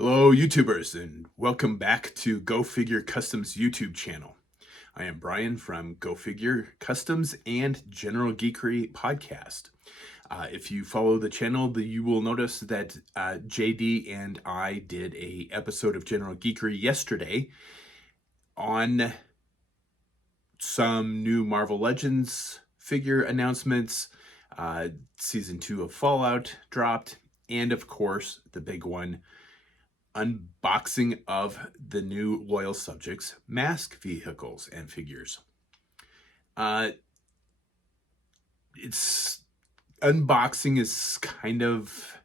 Hello, YouTubers, and welcome back to Go Figure Customs YouTube channel. I am Brian from Go Figure Customs and General Geekery podcast. If you follow the channel, you will notice that JD and I did a episode of General Geekery yesterday on some new Marvel Legends figure announcements. Season 2 of Fallout dropped, and of course, the big one, unboxing of the new Loyal Subjects mask vehicles and figures. It's unboxing is kind of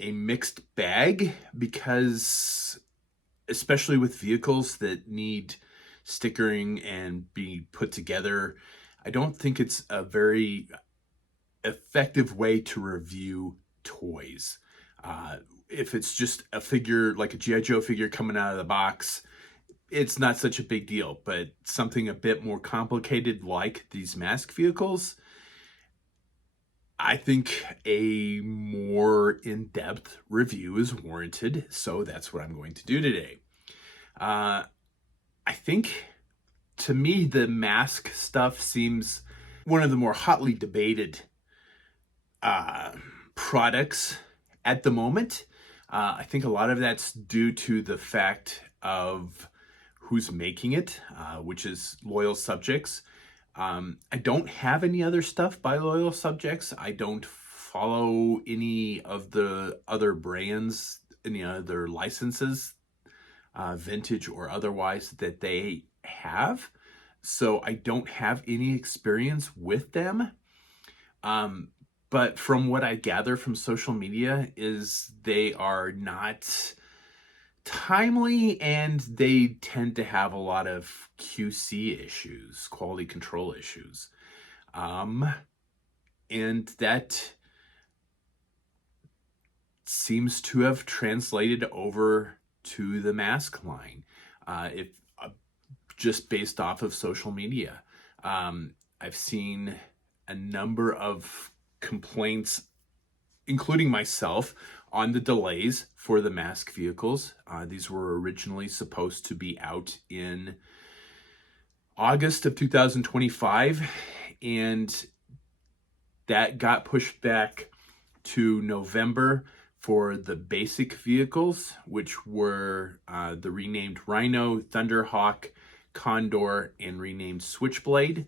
a mixed bag because, especially with vehicles that need stickering and be put together, I don't think it's a very effective way to review toys. If it's just a figure, like a G.I. Joe figure coming out of the box, it's not such a big deal. But something a bit more complicated like these mask vehicles, I think a more in-depth review is warranted. So that's what I'm going to do today. I think, to me, the mask stuff seems one of the more hotly debated products at the moment. I think a lot of that's due to the fact of who's making it, which is Loyal Subjects. I don't have any other stuff by Loyal Subjects. I don't follow any of the other brands, any other licenses, vintage or otherwise, that they have. So I don't have any experience with them. But from what I gather from social media is they are not timely and they tend to have a lot of QC issues, quality control issues. And that seems to have translated over to the mask line, just based off of social media. I've seen a number of complaints, including myself, on the delays for the mask vehicles. These were originally supposed to be out in August of 2025, and that got pushed back to November for the basic vehicles, which were the renamed Rhino, Thunderhawk, Condor, and renamed Switchblade.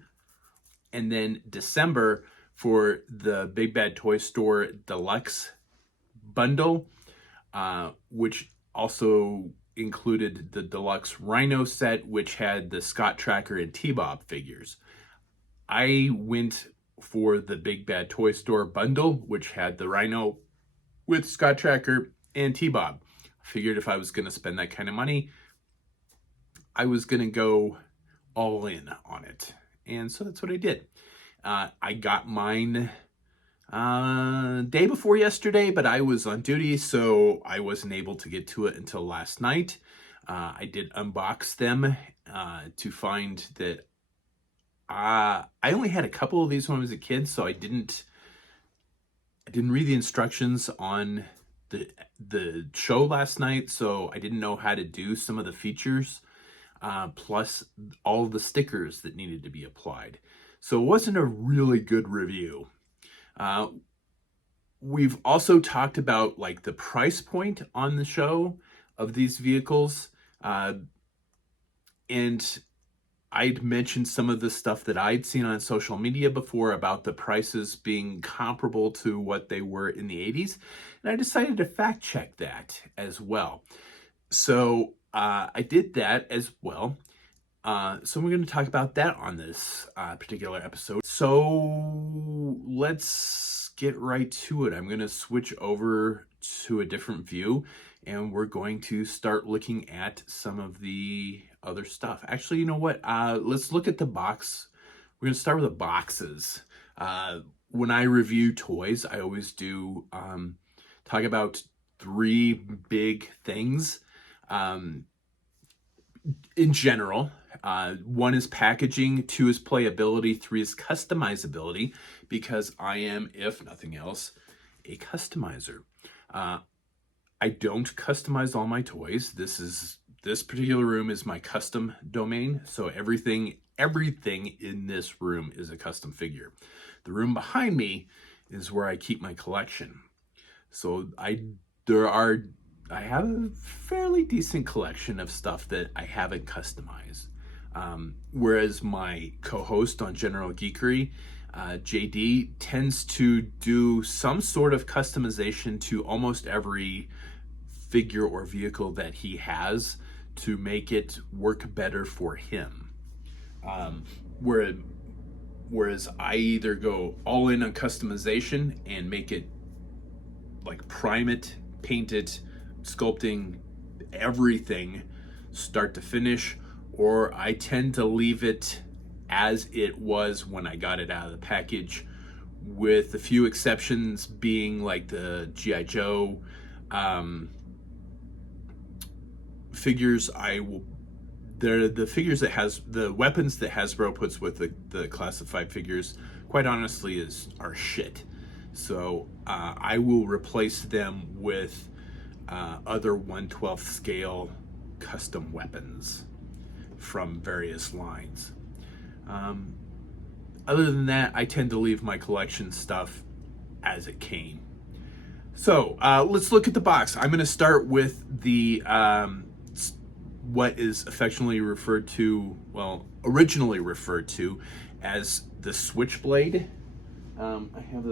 And then December for the Big Bad Toy Store Deluxe bundle, which also included the Deluxe Rhino set, which had the Scott Tracker and T-Bob figures. I went for the Big Bad Toy Store bundle, which had the Rhino with Scott Tracker and T-Bob. I figured if I was going to spend that kind of money, I was going to go all in on it. And so that's what I did. I got mine day before yesterday, but I was on duty, so I wasn't able to get to it until last night. I did unbox them to find that I only had a couple of these when I was a kid, so I didn't read the instructions on the show last night, so I didn't know how to do some of the features, plus all the stickers that needed to be applied. So it wasn't a really good review. We've also talked about like the price point on the show of these vehicles. And I'd mentioned some of the stuff that I'd seen on social media before about the prices being comparable to what they were in the 80s. And I decided to fact check that as well. So I did that as well. So we're going to talk about that on this particular episode. So let's get right to it. I'm going to switch over to a different view, and we're going to start looking at some of the other stuff. Actually, you know what? Let's look at the box. We're going to start with the boxes. When I review toys, I always do talk about three big things. In general, one is packaging, two is playability, three is customizability, because I am, if nothing else, a customizer. I I don't customize all my toys. This particular room is my custom domain. So everything in this room is a custom figure. The room behind me is where I keep my collection. So I have a fairly decent collection of stuff that I haven't customized. Whereas my co-host on General Geekery, JD, tends to do some sort of customization to almost every figure or vehicle that he has to make it work better for him. Whereas I either go all in on customization and make it like prime it, paint it, sculpting everything start to finish, or I tend to leave it as it was when I got it out of the package, with a few exceptions being like the G.I. Joe figures. They're the figures that has the weapons that Hasbro puts with the classified figures, quite honestly, are shit. So I will replace them with other 1/12 scale custom weapons from various lines. Other than that, I tend to leave my collection stuff as it came. So let's look at the box. I'm going to start with the what is affectionately referred to, originally referred to as the Switchblade. I had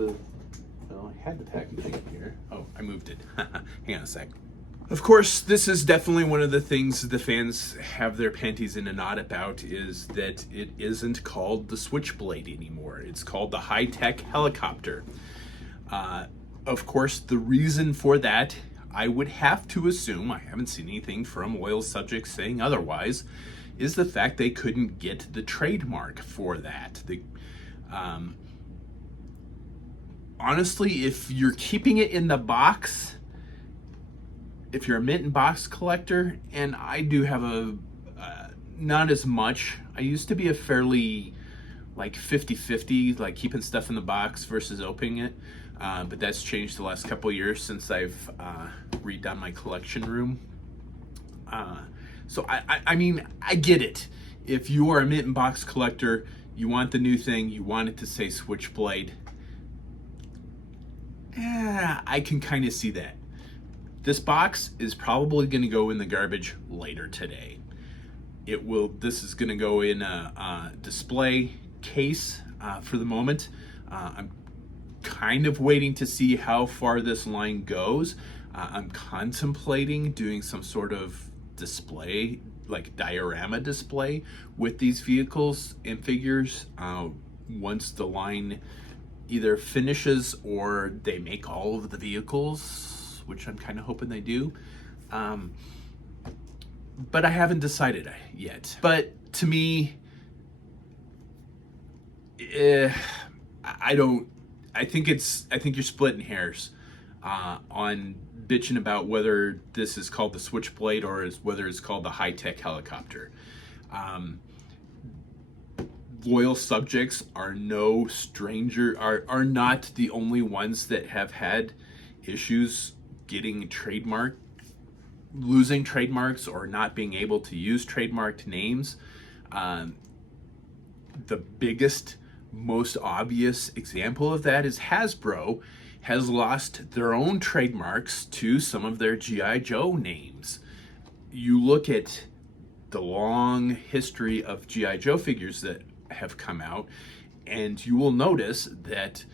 the packaging here. Oh, I moved it. Hang on a sec. Of course, this is definitely one of the things the fans have their panties in a knot about, is that it isn't called the Switchblade anymore. It's called the high-tech helicopter. Of course, the reason for that, I would have to assume, I haven't seen anything from Loyal Subjects saying otherwise, is the fact they couldn't get the trademark for that. Honestly, if you're keeping it in the box, if you're a mint and box collector, and I do have not as much. I used to be a fairly like 50-50, like keeping stuff in the box versus opening it. But that's changed the last couple of years since I've redone my collection room. So I mean, I get it. If you are a mint and box collector, you want the new thing, you want it to say Switchblade. I can kind of see that. This box is probably going to go in the garbage later today. This is going to go in a display case for the moment. I'm kind of waiting to see how far this line goes. I'm contemplating doing some sort of display, like diorama display with these vehicles and figures once the line either finishes or they make all of the vehicles, which I'm kind of hoping they do. But I haven't decided yet. But to me, I think you're splitting hairs on bitching about whether this is called the Switchblade or whether it's called the high-tech helicopter. Loyal subjects are no stranger, are not the only ones that have had issues getting losing trademarks or not being able to use trademarked names. The biggest, most obvious example of that is Hasbro has lost their own trademarks to some of their G.I. Joe names. You look at the long history of G.I. Joe figures that have come out, and you will notice that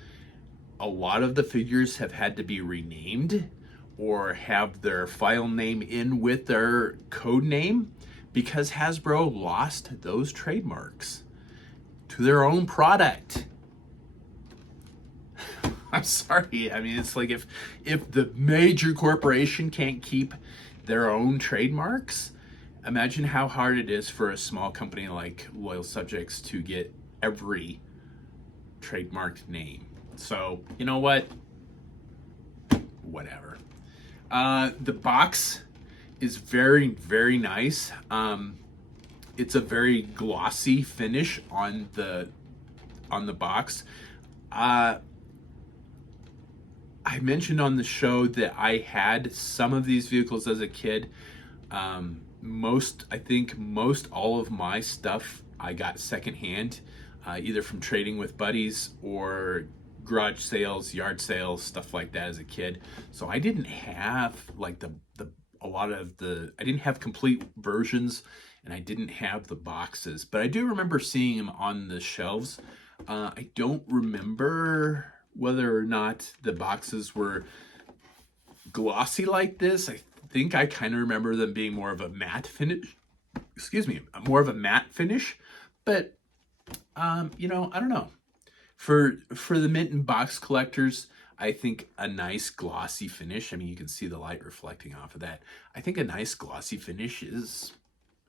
a lot of the figures have had to be renamed or have their file name in with their code name because Hasbro lost those trademarks to their own product. I'm sorry. I mean, it's like if the major corporation can't keep their own trademarks, imagine how hard it is for a small company like Loyal Subjects to get every trademarked name. So, you know what? Whatever. The box is very, very nice. It's a very glossy finish on the box. I mentioned on the show that I had some of these vehicles as a kid. I think most all of my stuff I got secondhand, either from trading with buddies or garage sales, yard sales, stuff like that as a kid. So I didn't have like I didn't have complete versions, and I didn't have the boxes, but I do remember seeing them on the shelves. I don't remember whether or not the boxes were glossy like this. I think I kind of remember them being more of a matte finish. Excuse me, more of a matte finish. But you know, I don't know. For the mint and box collectors, I think a nice glossy finish. I mean, you can see the light reflecting off of that. I think a nice glossy finish is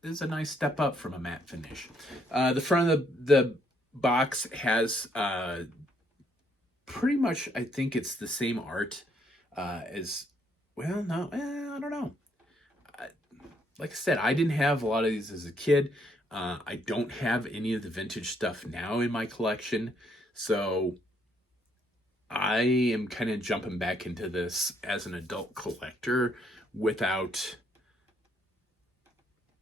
a nice step up from a matte finish. The front of the box has pretty much, I think it's the same art as, well, no, I don't know. Like I said, I didn't have a lot of these as a kid. I don't have any of the vintage stuff now in my collection. So I am kind of jumping back into this as an adult collector without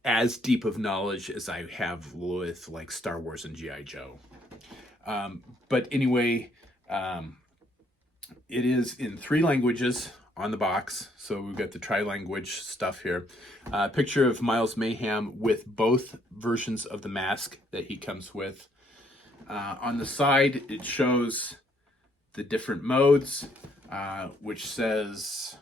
as deep of knowledge as I have with like Star Wars and G.I. Joe. But anyway, it is in 3 languages on the box. So we've got the tri-language stuff here. Picture of Miles Mayhem with both versions of the mask that he comes with. On the side, it shows the different modes, which says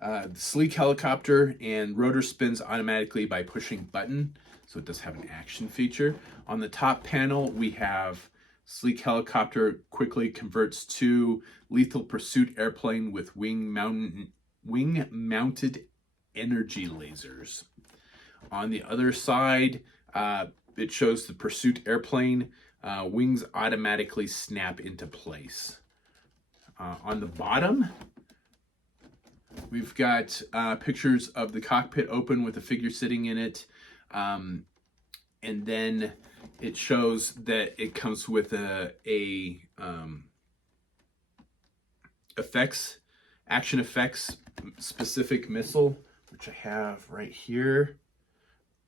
the sleek helicopter and rotor spins automatically by pushing button. So it does have an action feature. On the top panel, we have sleek helicopter quickly converts to lethal pursuit airplane with wing-mounted energy lasers. On the other side, it shows the pursuit airplane. Wings automatically snap into place. On the bottom, we've got pictures of the cockpit open with a figure sitting in it. And then it shows that it comes with a action effects specific missile, which I have right here,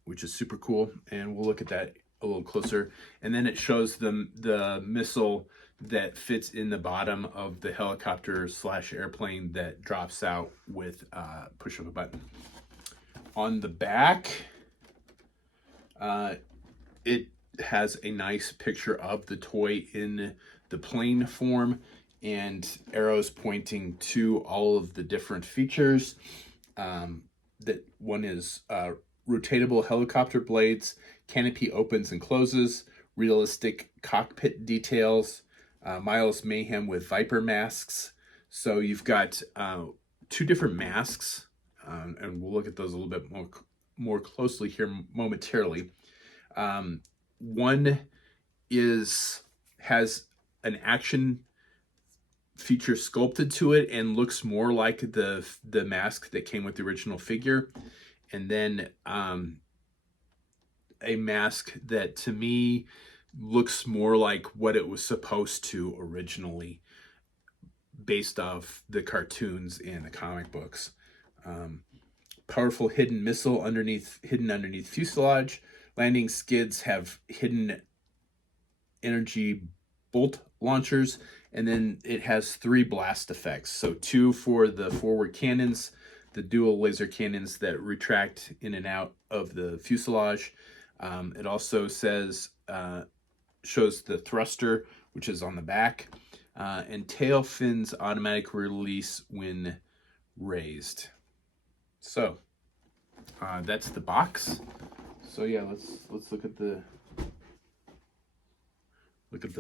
which is super cool. And we'll look at that a little closer. And then it shows the missile that fits in the bottom of the helicopter / airplane that drops out with push of a button. On the back, it has a nice picture of the toy in the plane form and arrows pointing to all of the different features. That one is rotatable helicopter blades, canopy opens and closes, realistic cockpit details, Miles Mayhem with Viper masks. So you've got 2 different masks, and we'll look at those a little bit more closely here momentarily. One has an action feature sculpted to it and looks more like the mask that came with the original figure, and then a mask that to me looks more like what it was supposed to originally, based off the cartoons and the comic books. Powerful hidden missile hidden underneath fuselage. Landing skids have hidden energy bolt launchers, and then it has 3 blast effects. So 2 for the forward cannons, the dual laser cannons that retract in and out of the fuselage. It also shows the thruster, which is on the back, and tail fins automatic release when raised. So that's the box. So yeah, let's look at the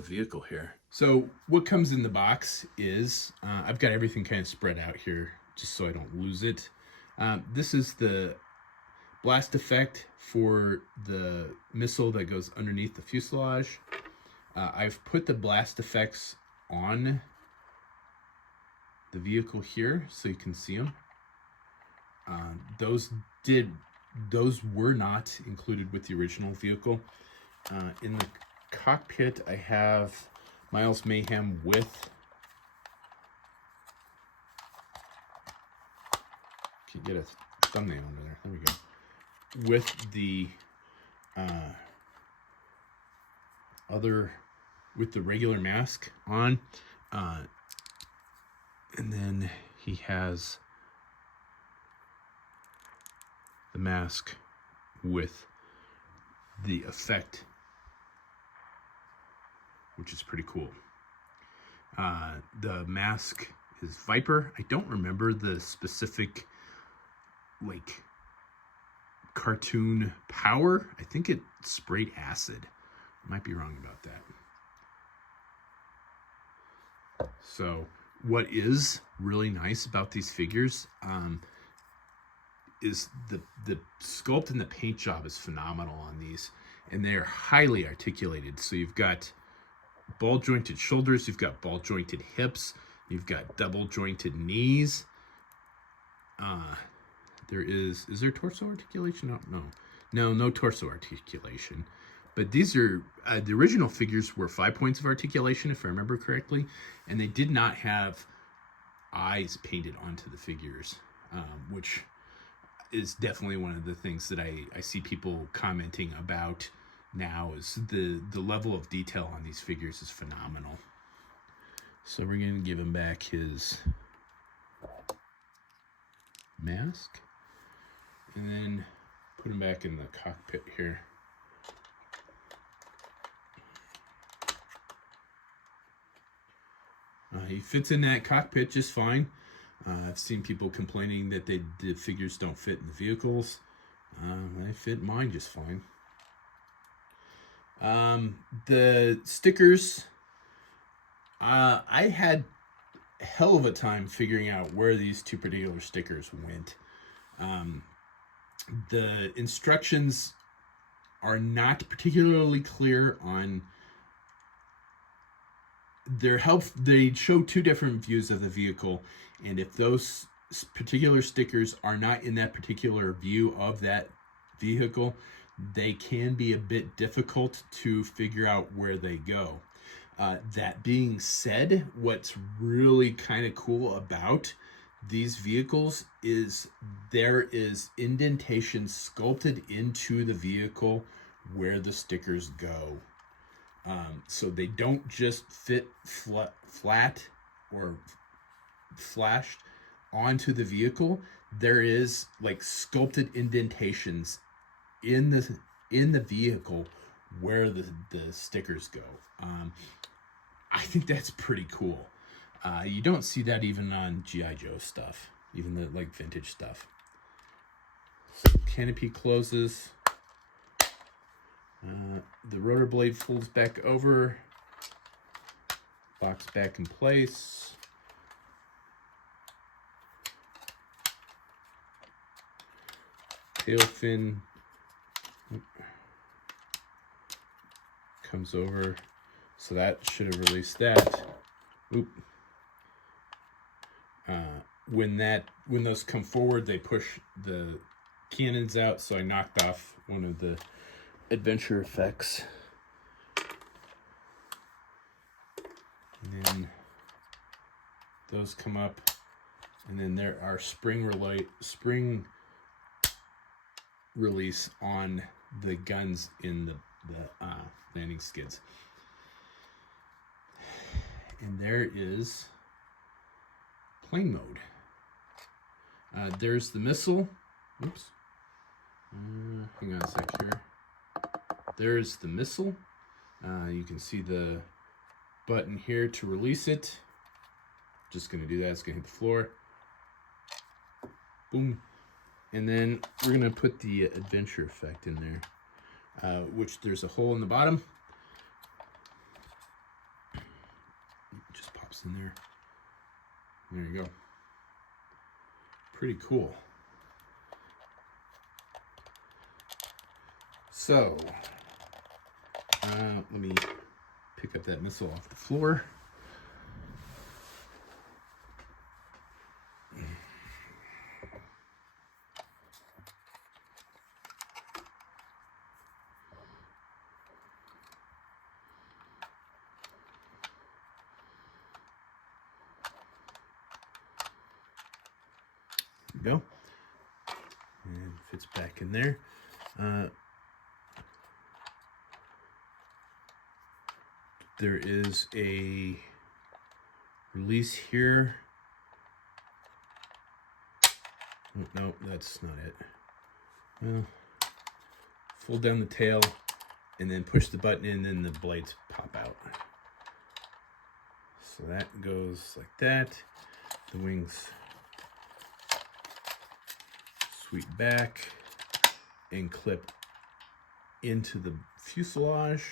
vehicle here. So what comes in the box is, I've got everything kind of spread out here just so I don't lose it. This is the blast effect for the missile that goes underneath the fuselage. I've put the blast effects on the vehicle here so you can see them. Those were not included with the original vehicle. In the cockpit, I have Miles Mayhem with Can get a thumbnail under there. There we go. With the with the regular mask on, and then he has the mask with the effect, which is pretty cool. The mask is Viper. I don't remember the specific like cartoon power. I think it sprayed acid. Might be wrong about that. So what is really nice about these figures is the sculpt and the paint job is phenomenal on these, and they're highly articulated. So you've got ball jointed shoulders, you've got ball jointed hips, you've got double jointed knees. Is there torso articulation? No torso articulation. But these are, the original figures were 5 points of articulation, if I remember correctly, and they did not have eyes painted onto the figures, which is definitely one of the things that I see people commenting about now, is the level of detail on these figures is phenomenal. So we're going to give him back his mask, and then put him back in the cockpit here. He fits in that cockpit just fine. I've seen people complaining that the figures don't fit in the vehicles. They fit mine just fine. The stickers, I had a hell of a time figuring out where these two particular stickers went. The instructions are not particularly clear on their health. They show two different views of the vehicle, and if those particular stickers are not in that particular view of that vehicle, they can be a bit difficult to figure out where they go. That being said, what's really kind of cool about these vehicles is there is indentation sculpted into the vehicle where the stickers go. So they don't just fit flat or flashed onto the vehicle. There is like sculpted indentations in the vehicle where the stickers go. I think that's pretty cool. You don't see that even on G.I. Joe stuff, even the like vintage stuff. So canopy closes. The rotor blade folds back over, box back in place. Tail fin comes over, so that should have released that. Oop. When those come forward, they push the cannons out, so I knocked off one of the adventure effects. And then those come up, and then there are spring release on the guns in the landing skids. And there is plane mode. There's the missile. Oops. Hang on a sec here. There's the missile. You can see the button here to release it. Just going to do that. It's going to hit the floor. Boom. And then we're going to put the adventure effect in there, which there's a hole in the bottom. It just pops in there. There you go. Pretty cool. So, let me pick up that missile off the floor. There we go. fits back in there. There is a release here. Oh, no, that's not it. Well, fold down the tail and then push the button in, and the blades pop out. So that goes like that. The wings sweep back and clip into the fuselage,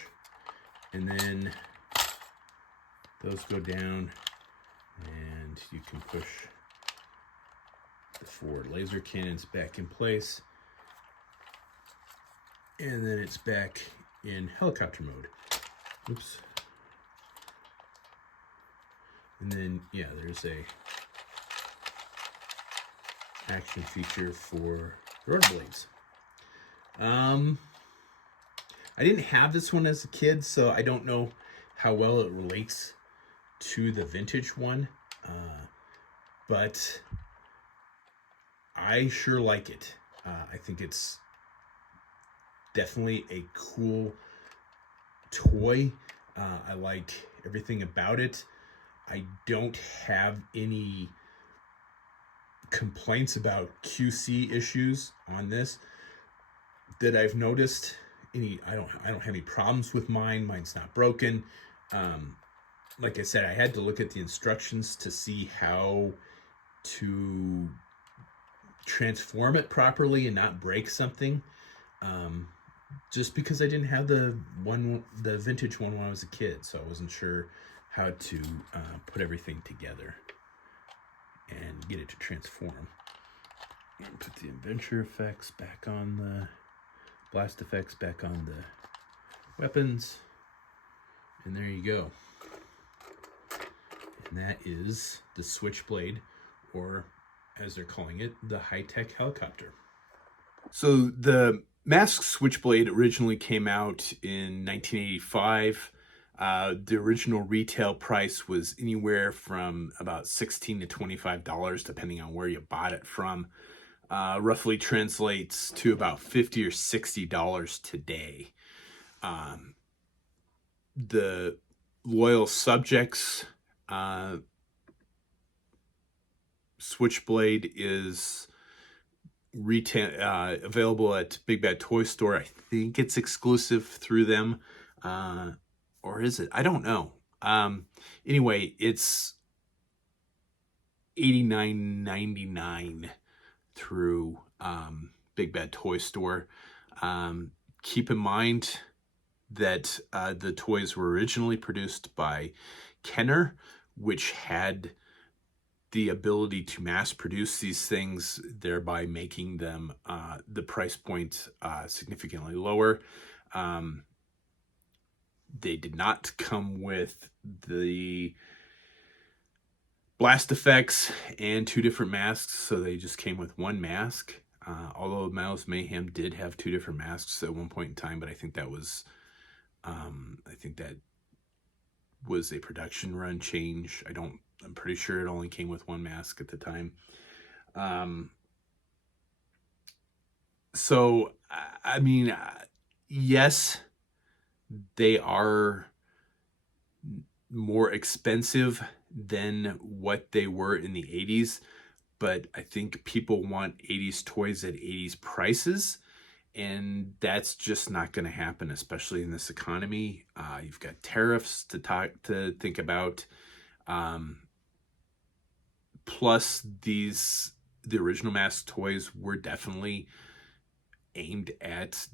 and then those go down, and you can push the 4 laser cannons back in place, and then it's back in helicopter mode. Oops. And then, yeah, there's a action feature for rotor blades. I didn't have this one as a kid, so I don't know how well it relates to the vintage one, but I sure like it. I think it's definitely a cool toy. I like everything about it. I don't have any complaints about QC issues on this that I've noticed. I don't have any problems with mine. Mine's not broken. Like I said, I had to look at the instructions to see how to transform it properly and not break something. Just because I didn't have the vintage one when I was a kid, so I wasn't sure how to put everything together and get it to transform. And put the adventure effects back on the blast effects back on the weapons, and there you go. And that is the Switchblade, or as they're calling it, the high-tech helicopter. So the masked Switchblade originally came out in 1985. The original retail price was anywhere from about $16 to $25, depending on where you bought it from. Roughly translates to about $50 or $60 today. The loyal subjects, Switchblade is retail available at Big Bad Toy Store. I think it's exclusive through them, or is it? I don't know. Anyway, it's $89.99 through Big Bad Toy Store. Keep in mind that the toys were originally produced by Kenner, which had the ability to mass produce these things, thereby making them the price point significantly lower. They did not come with the blast effects and 2 different masks, so they just came with 1 mask. Although Miles Mayhem did have 2 different masks at one point in time, but I think that was a production run change. I'm pretty sure it only came with 1 mask at the time. So, I mean, yes, they are more expensive than what they were in the 80s, but I think people want 80s toys at 80s prices, and that's just not going to happen, especially in this economy. You've got tariffs to think about. Plus, the original mask toys were definitely aimed at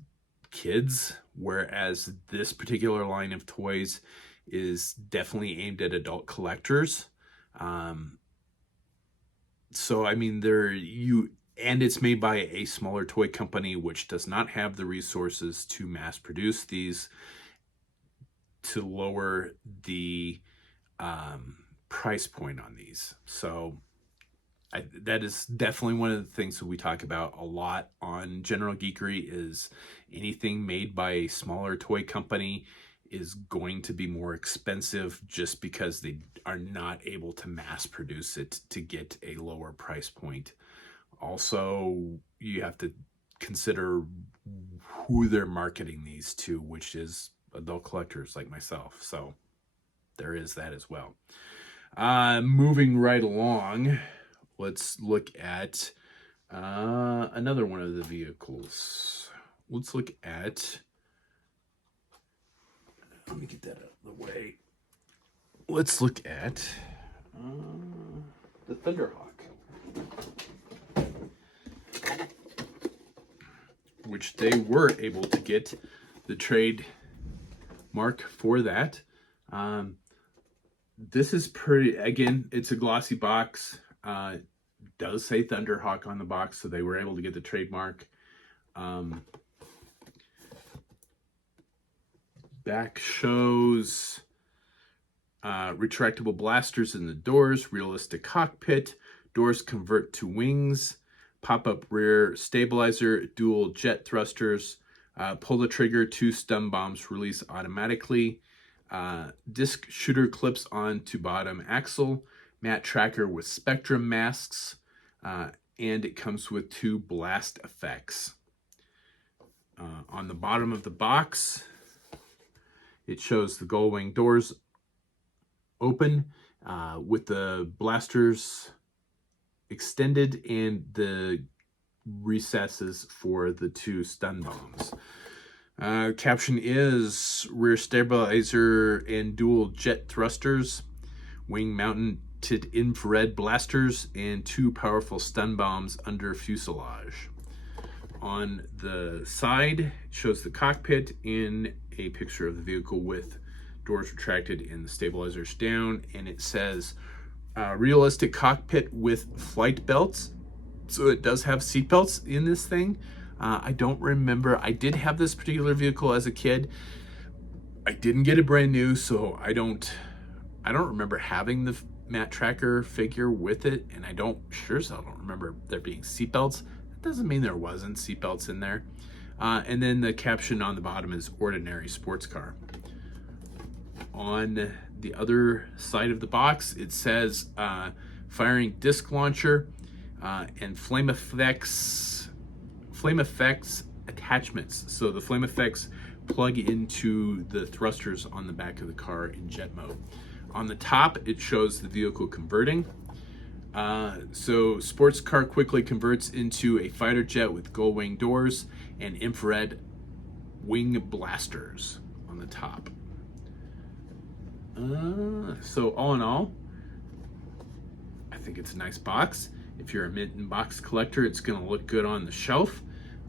kids, whereas this particular line of toys is definitely aimed at adult collectors. So, I mean, and it's made by a smaller toy company, which does not have the resources to mass produce these, to lower the price point on these. So that is definitely one of the things that we talk about a lot on General Geekery, is anything made by a smaller toy company is going to be more expensive just because they are not able to mass produce it to get a lower price point. Also, you have to consider who they're marketing these to, which is adult collectors like myself. So there is that as well. Moving right along, let's look at another one of the vehicles. Let's look at, let me get that out of the way. Let's look at the Thunderhawk, which they were able to get the trade mark for that. This is pretty, again, it's a glossy box. Does say Thunderhawk on the box, so they were able to get the trademark. Back shows retractable blasters in the doors, realistic cockpit, doors convert to wings, pop-up rear stabilizer, dual jet thrusters, pull the trigger, 2 stun bombs release automatically, disc shooter clips onto bottom axle, matte tracker with spectrum masks, and it comes with 2 blast effects. On the bottom of the box, it shows the gull wing doors open with the blasters extended and the recesses for the 2 stun bombs. Caption is rear stabilizer and dual jet thrusters, wing mounted infrared blasters, and 2 powerful stun bombs under fuselage. On the side, it shows the cockpit in a picture of the vehicle with doors retracted and the stabilizers down, and it says realistic cockpit with flight belts. So it does have seat belts in this thing. I don't remember. I did have this particular vehicle as a kid. I didn't get it brand new, so I don't remember having the matte tracker figure with it, and I don't remember there being seat belts. That doesn't mean there wasn't seat belts in there. And then the caption on the bottom is ordinary sports car. On the other side of the box, it says firing disc launcher and flame effects attachments. So the flame effects plug into the thrusters on the back of the car in jet mode. On the top, it shows the vehicle converting. So sports car quickly converts into a fighter jet with gull wing doors and infrared wing blasters on the top. So all in all, I think it's a nice box. If you're a mint and box collector, it's going to look good on the shelf.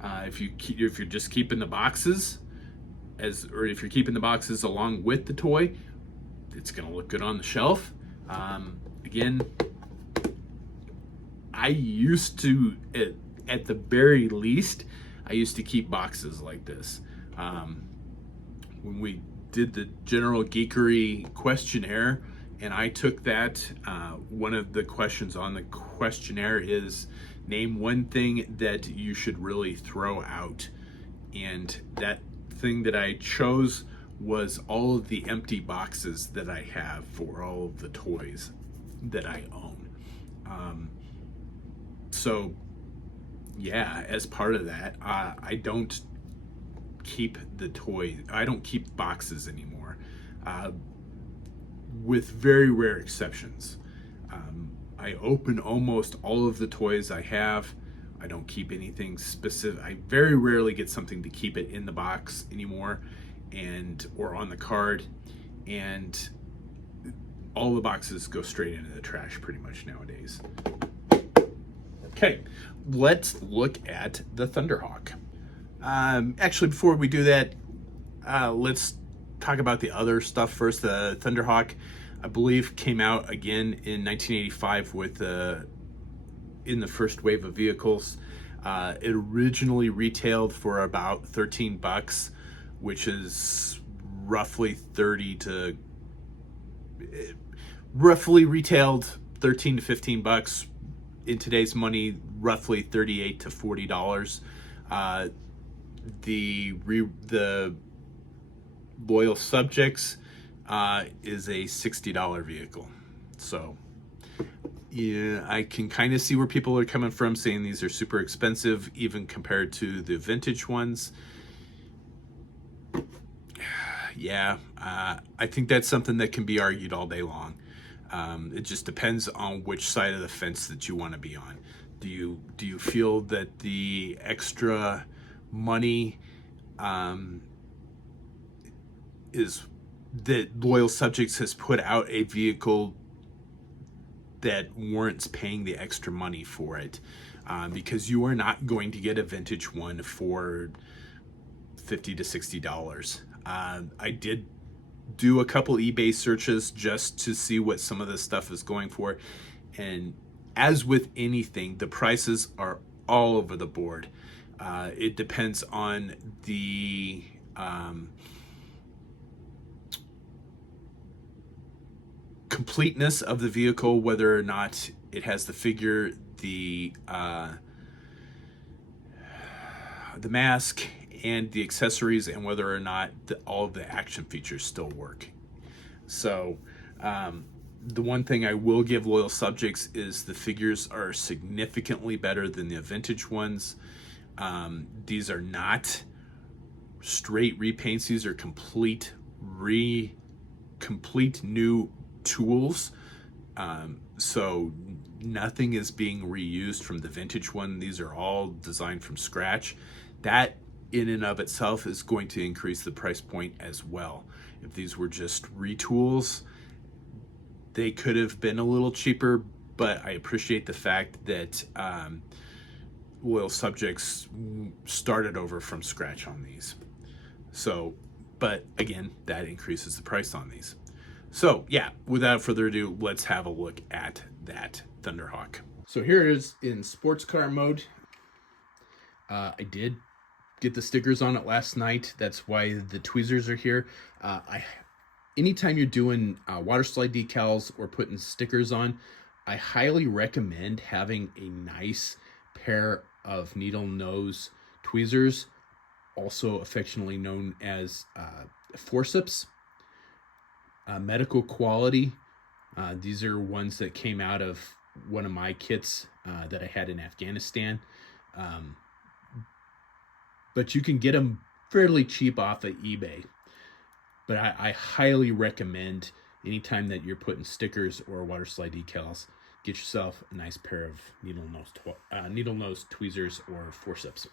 If you're just keeping the boxes or if you're keeping the boxes along with the toy, it's going to look good on the shelf. Again, I used to, at the very least, I used to keep boxes like this. When we did the general geekery questionnaire, and I took that, one of the questions on the questionnaire is name one thing that you should really throw out. And that thing that I chose was all of the empty boxes that I have for all of the toys that I own. So yeah, as part of that, I don't keep the toy. I don't keep boxes anymore, with very rare exceptions. I open almost all of the toys I have. I don't keep anything specific. I very rarely get something to keep it in the box anymore, or on the card, and all the boxes go straight into the trash pretty much nowadays. Okay, let's look at the Thunderhawk. Actually, before we do that, let's talk about the other stuff first. The Thunderhawk, I believe, came out again in 1985 with in the first wave of vehicles. It originally retailed for about $13, which is roughly retailed 13 to 15 bucks. In today's money, roughly $38 to $40. The Loyal Subjects is a $60 vehicle. So Yeah, I can kind of see where people are coming from, saying these are super expensive, even compared to the vintage ones. Yeah, I think that's something that can be argued all day long. It just depends on which side of the fence that you want to be on. Do you feel that the extra money is that Loyal Subjects has put out a vehicle that warrants paying the extra money for it? Because you are not going to get a vintage one for $50 to $60. I did do a couple eBay searches just to see what some of this stuff is going for, and as with anything, the prices are all over the board. It depends on the completeness of the vehicle, whether or not it has the figure, the mask, and the accessories, and whether or not all of the action features still work. So the one thing I will give Loyal Subjects is the figures are significantly better than the vintage ones. These are not straight repaints. These are complete new tools. So nothing is being reused from the vintage one. These are all designed from scratch. That in and of itself is going to increase the price point as well. If these were just retools, they could have been a little cheaper, but I appreciate the fact that Loyal Subjects started over from scratch on these. So, but again, that increases the price on these. So yeah, without further ado, let's have a look at that Thunderhawk. So here it is in sports car mode. I did get the stickers on it last night. That's why the tweezers are here. Anytime you're doing water slide decals or putting stickers on, I highly recommend having a nice pair of needle nose tweezers, also affectionately known as forceps. Medical quality. These are ones that came out of one of my kits that I had in Afghanistan. But you can get them fairly cheap off of eBay. But I highly recommend anytime that you're putting stickers or water slide decals, get yourself a nice pair of needle nose tweezers or forceps.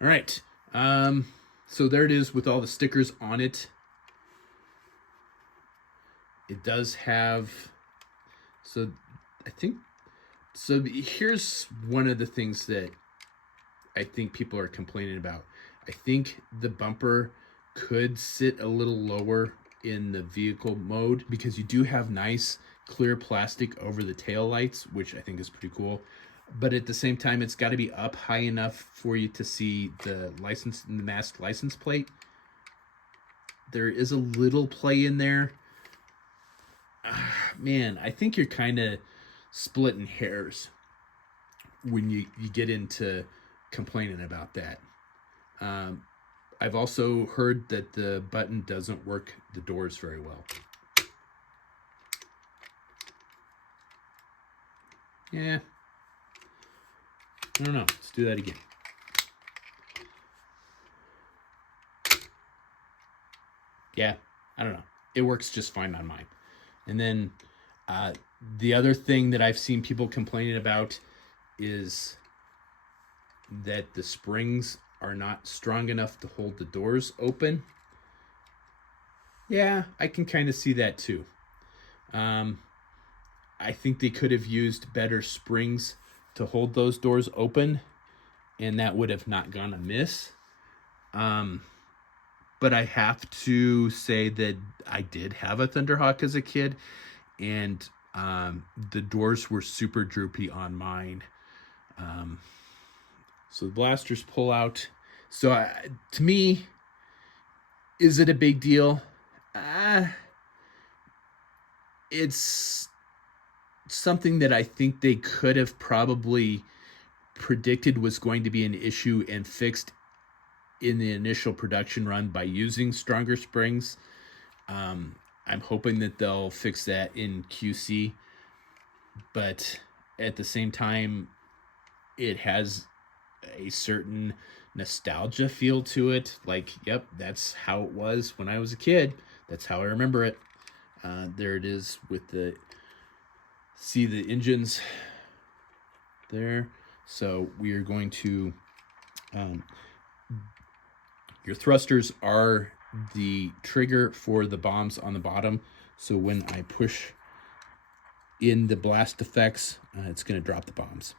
All right. So there it is with all the stickers on it. It does have, so here's one of the things that I think people are complaining about. I think the bumper could sit a little lower in the vehicle mode because you do have nice clear plastic over the tail lights, which I think is pretty cool. But at the same time, it's got to be up high enough for you to see the mask license plate. There is a little play in there. Man, I think you're kind of splitting hairs when you get into complaining about that. I've also heard that the button doesn't work the doors very well. Yeah. I don't know. Let's do that again. Yeah, I don't know. It works just fine on mine. And then the other thing that I've seen people complaining about is that the springs are not strong enough to hold the doors open. Yeah, I can kind of see that too. I think they could have used better springs to hold those doors open, and that would have not gone amiss. But I have to say that I did have a Thunderhawk as a kid, and the doors were super droopy on mine. So the blasters pull out. So to me, is it a big deal? It's something that I think they could have probably predicted was going to be an issue and fixed in the initial production run by using stronger springs. I'm hoping that they'll fix that in QC, but at the same time, it has a certain nostalgia feel to it. Like, yep, that's how it was when I was a kid. That's how I remember it. There it is with the, see the engines there. So we are going to, your thrusters are the trigger for the bombs on the bottom. So when I push in the blast effects, it's going to drop the bombs,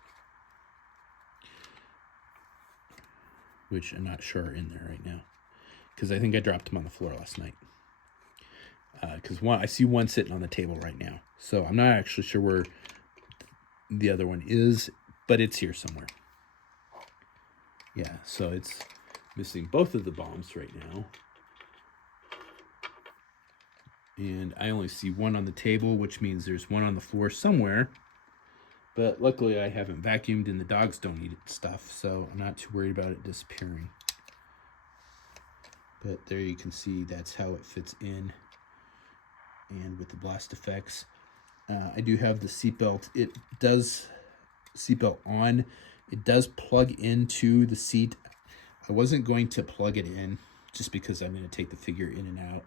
which I'm not sure are in there right now, because I think I dropped them on the floor last night. Because I see one sitting on the table right now, so I'm not actually sure where the other one is, but it's here somewhere. Yeah, so it's missing both of the bombs right now. And I only see one on the table, which means there's one on the floor somewhere. But luckily I haven't vacuumed and the dogs don't eat stuff, so I'm not too worried about it disappearing. But there you can see that's how it fits in. And with the blast effects, I do have the seatbelt. It does seatbelt on. It does plug into the seat. I wasn't going to plug it in just because I'm going to take the figure in and out.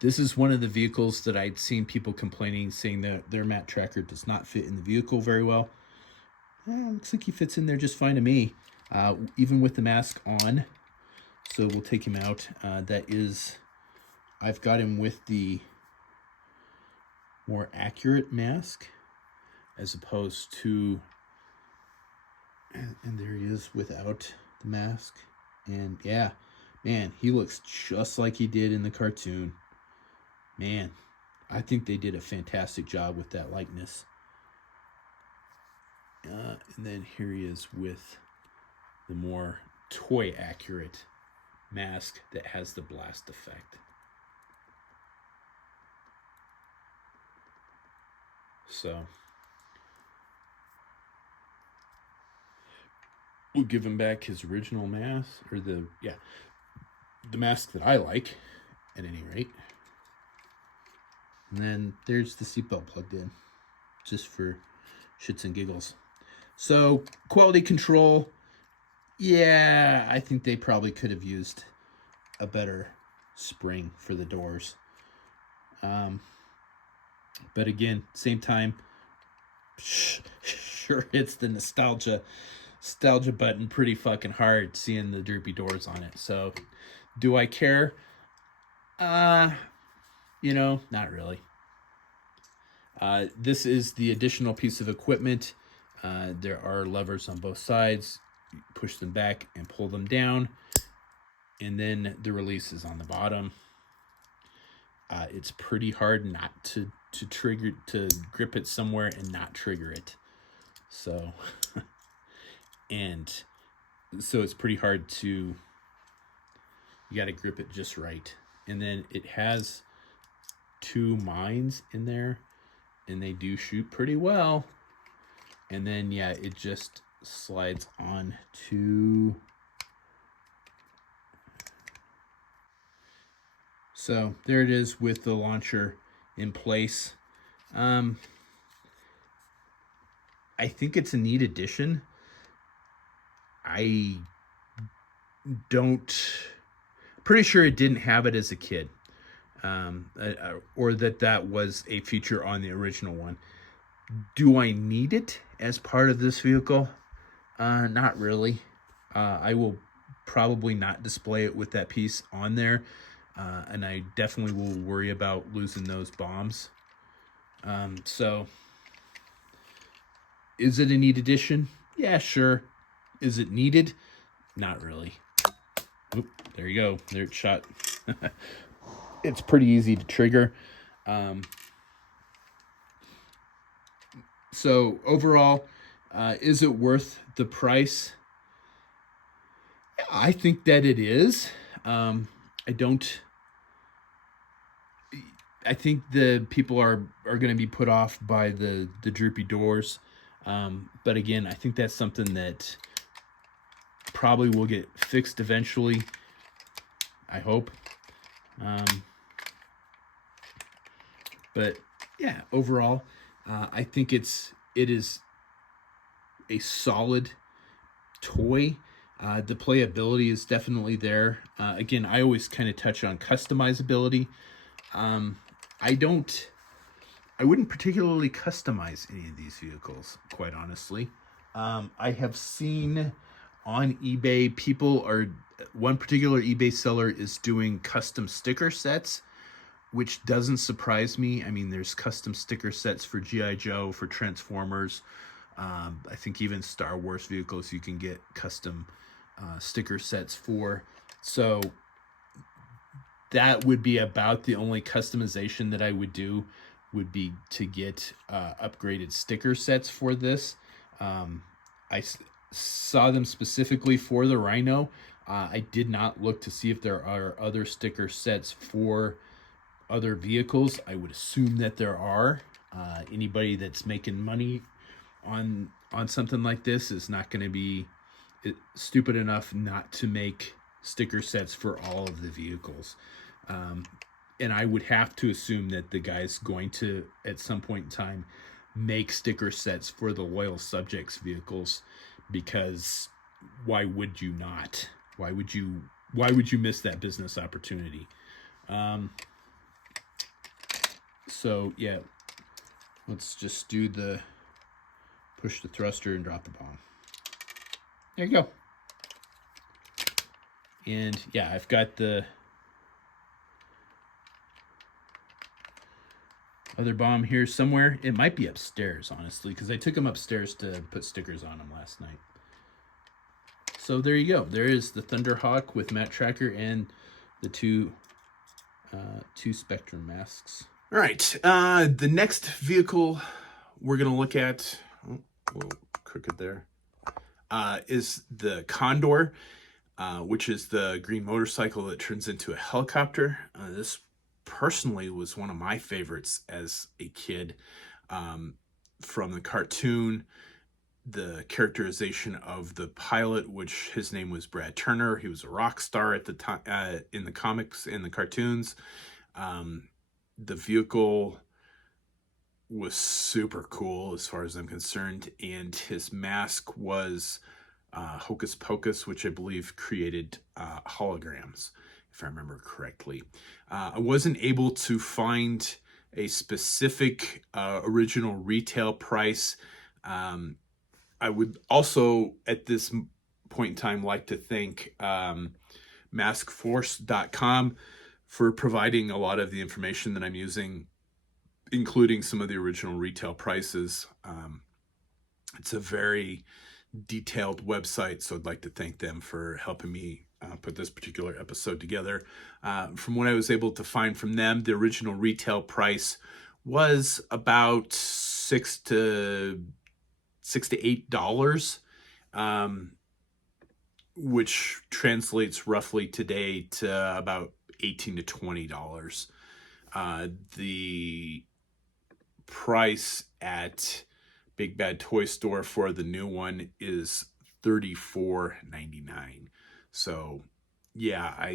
This is one of the vehicles that I'd seen people complaining, saying that their mat tracker does not fit in the vehicle very well. Looks like he fits in there just fine to me, even with the mask on. So we'll take him out. That is, I've got him with the more accurate mask as opposed to, and there he is without the mask. And yeah, man, he looks just like he did in the cartoon. Man, I think they did a fantastic job with that likeness. And then here he is with the more toy accurate mask that has the blast effect. So we'll give him back his original mask, or the mask that I like at any rate. And then there's the seatbelt plugged in, just for shits and giggles. So quality control, yeah, I think they probably could have used a better spring for the doors. But again, same time, sure hits the nostalgia button pretty fucking hard seeing the droopy doors on it. So do I care? Not really. This is the additional piece of equipment. There are levers on both sides. You push them back and pull them down. And then the release is on the bottom. It's pretty hard not to grip it somewhere and not trigger it. So, so it's pretty hard you got to grip it just right. And then it has 2 mines in there, and they do shoot pretty well. And then, yeah, it just slides on to. So there it is with the launcher in place. I think it's a neat addition. Pretty sure it didn't have it as a kid. Or that was a feature on the original one. Do I need it as part of this vehicle? Not really. I will probably not display it with that piece on there. And I definitely will worry about losing those bombs. So is it a neat addition? Yeah, sure. Is it needed? Not really. Oop, there you go. There it shot. It's pretty easy to trigger. So overall, is it worth the price? I think that it is. I think the people are going to be put off by the droopy doors. But again, I think that's something that probably will get fixed eventually. I hope. But yeah, overall, I think it is a solid toy. The playability is definitely there. Again, I always kind of touch on customizability. I don't, I wouldn't particularly customize any of these vehicles, quite honestly. I have seen on eBay, one particular eBay seller is doing custom sticker sets, which doesn't surprise me. I mean, there's custom sticker sets for G.I. Joe, for Transformers. I think even Star Wars vehicles you can get custom sticker sets for. So that would be about the only customization that I would do, would be to get upgraded sticker sets for this. I saw them specifically for the Rhino. I did not look to see if there are other sticker sets for other vehicles. I would assume that there are. Anybody that's making money on something like this is not going to be stupid enough not to make sticker sets for all of the vehicles. And I would have to assume that the guy's going to, at some point in time, make sticker sets for the Loyal Subjects vehicles, because why would you not? Why would you miss that business opportunity? So yeah, let's just do the push the thruster and drop the bomb. There you go. And yeah, I've got the other bomb here somewhere. It might be upstairs, honestly, because I took them upstairs to put stickers on them last night. So there you go. There is the Thunderhawk with Matte Tracker and the two Spectrum masks. All right. The next vehicle we're going to look at, a little crooked there, is the Condor, which is the green motorcycle that turns into a helicopter. This personally was one of my favorites as a kid. From the cartoon, the characterization of the pilot, which his name was Brad Turner. He was a rock star at the time in the comics and the cartoons. The vehicle was super cool as far as I'm concerned, and his mask was Hocus Pocus, which I believe created holograms, if I remember correctly. I wasn't able to find a specific original retail price. I would also, at this point in time, like to thank maskforce.com for providing a lot of the information that I'm using, including some of the original retail prices. It's a very detailed website, so I'd like to thank them for helping me put this particular episode together. From what I was able to find from them, the original retail price was about $6 to $8, which translates roughly today to about $18 to $20. The price at Big Bad Toy Store for the new one is $34.99. So yeah,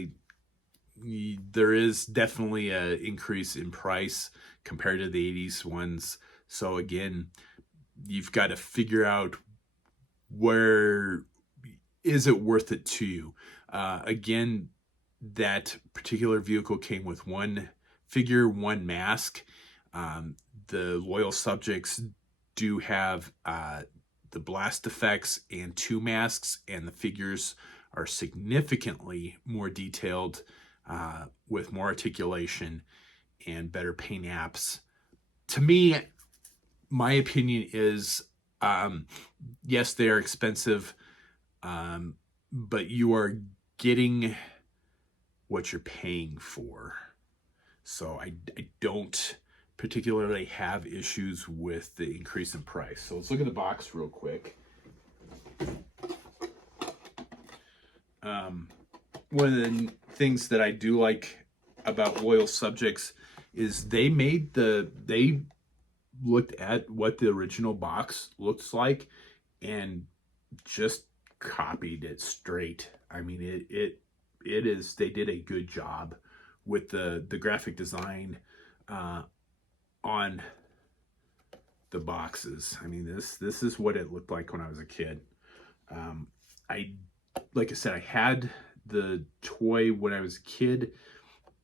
there is definitely an increase in price compared to the 80s ones. So again, you've got to figure out where is it worth it to you. Again, that particular vehicle came with one figure, one mask. The Loyal Subjects do have the blast effects and two masks, and the figures are significantly more detailed, with more articulation and better paint apps. To me, my opinion is, yes, they are expensive, but you are getting what you're paying for. So I don't particularly have issues with the increase in price. So let's look at the box real quick. One of the things that I do like about Loyal Subjects is they looked at what the original box looks like and just copied it straight. I mean, it is, they did a good job with the graphic design on the boxes. I mean, this is what it looked like when I was a kid. I like I said, I had the toy when I was a kid,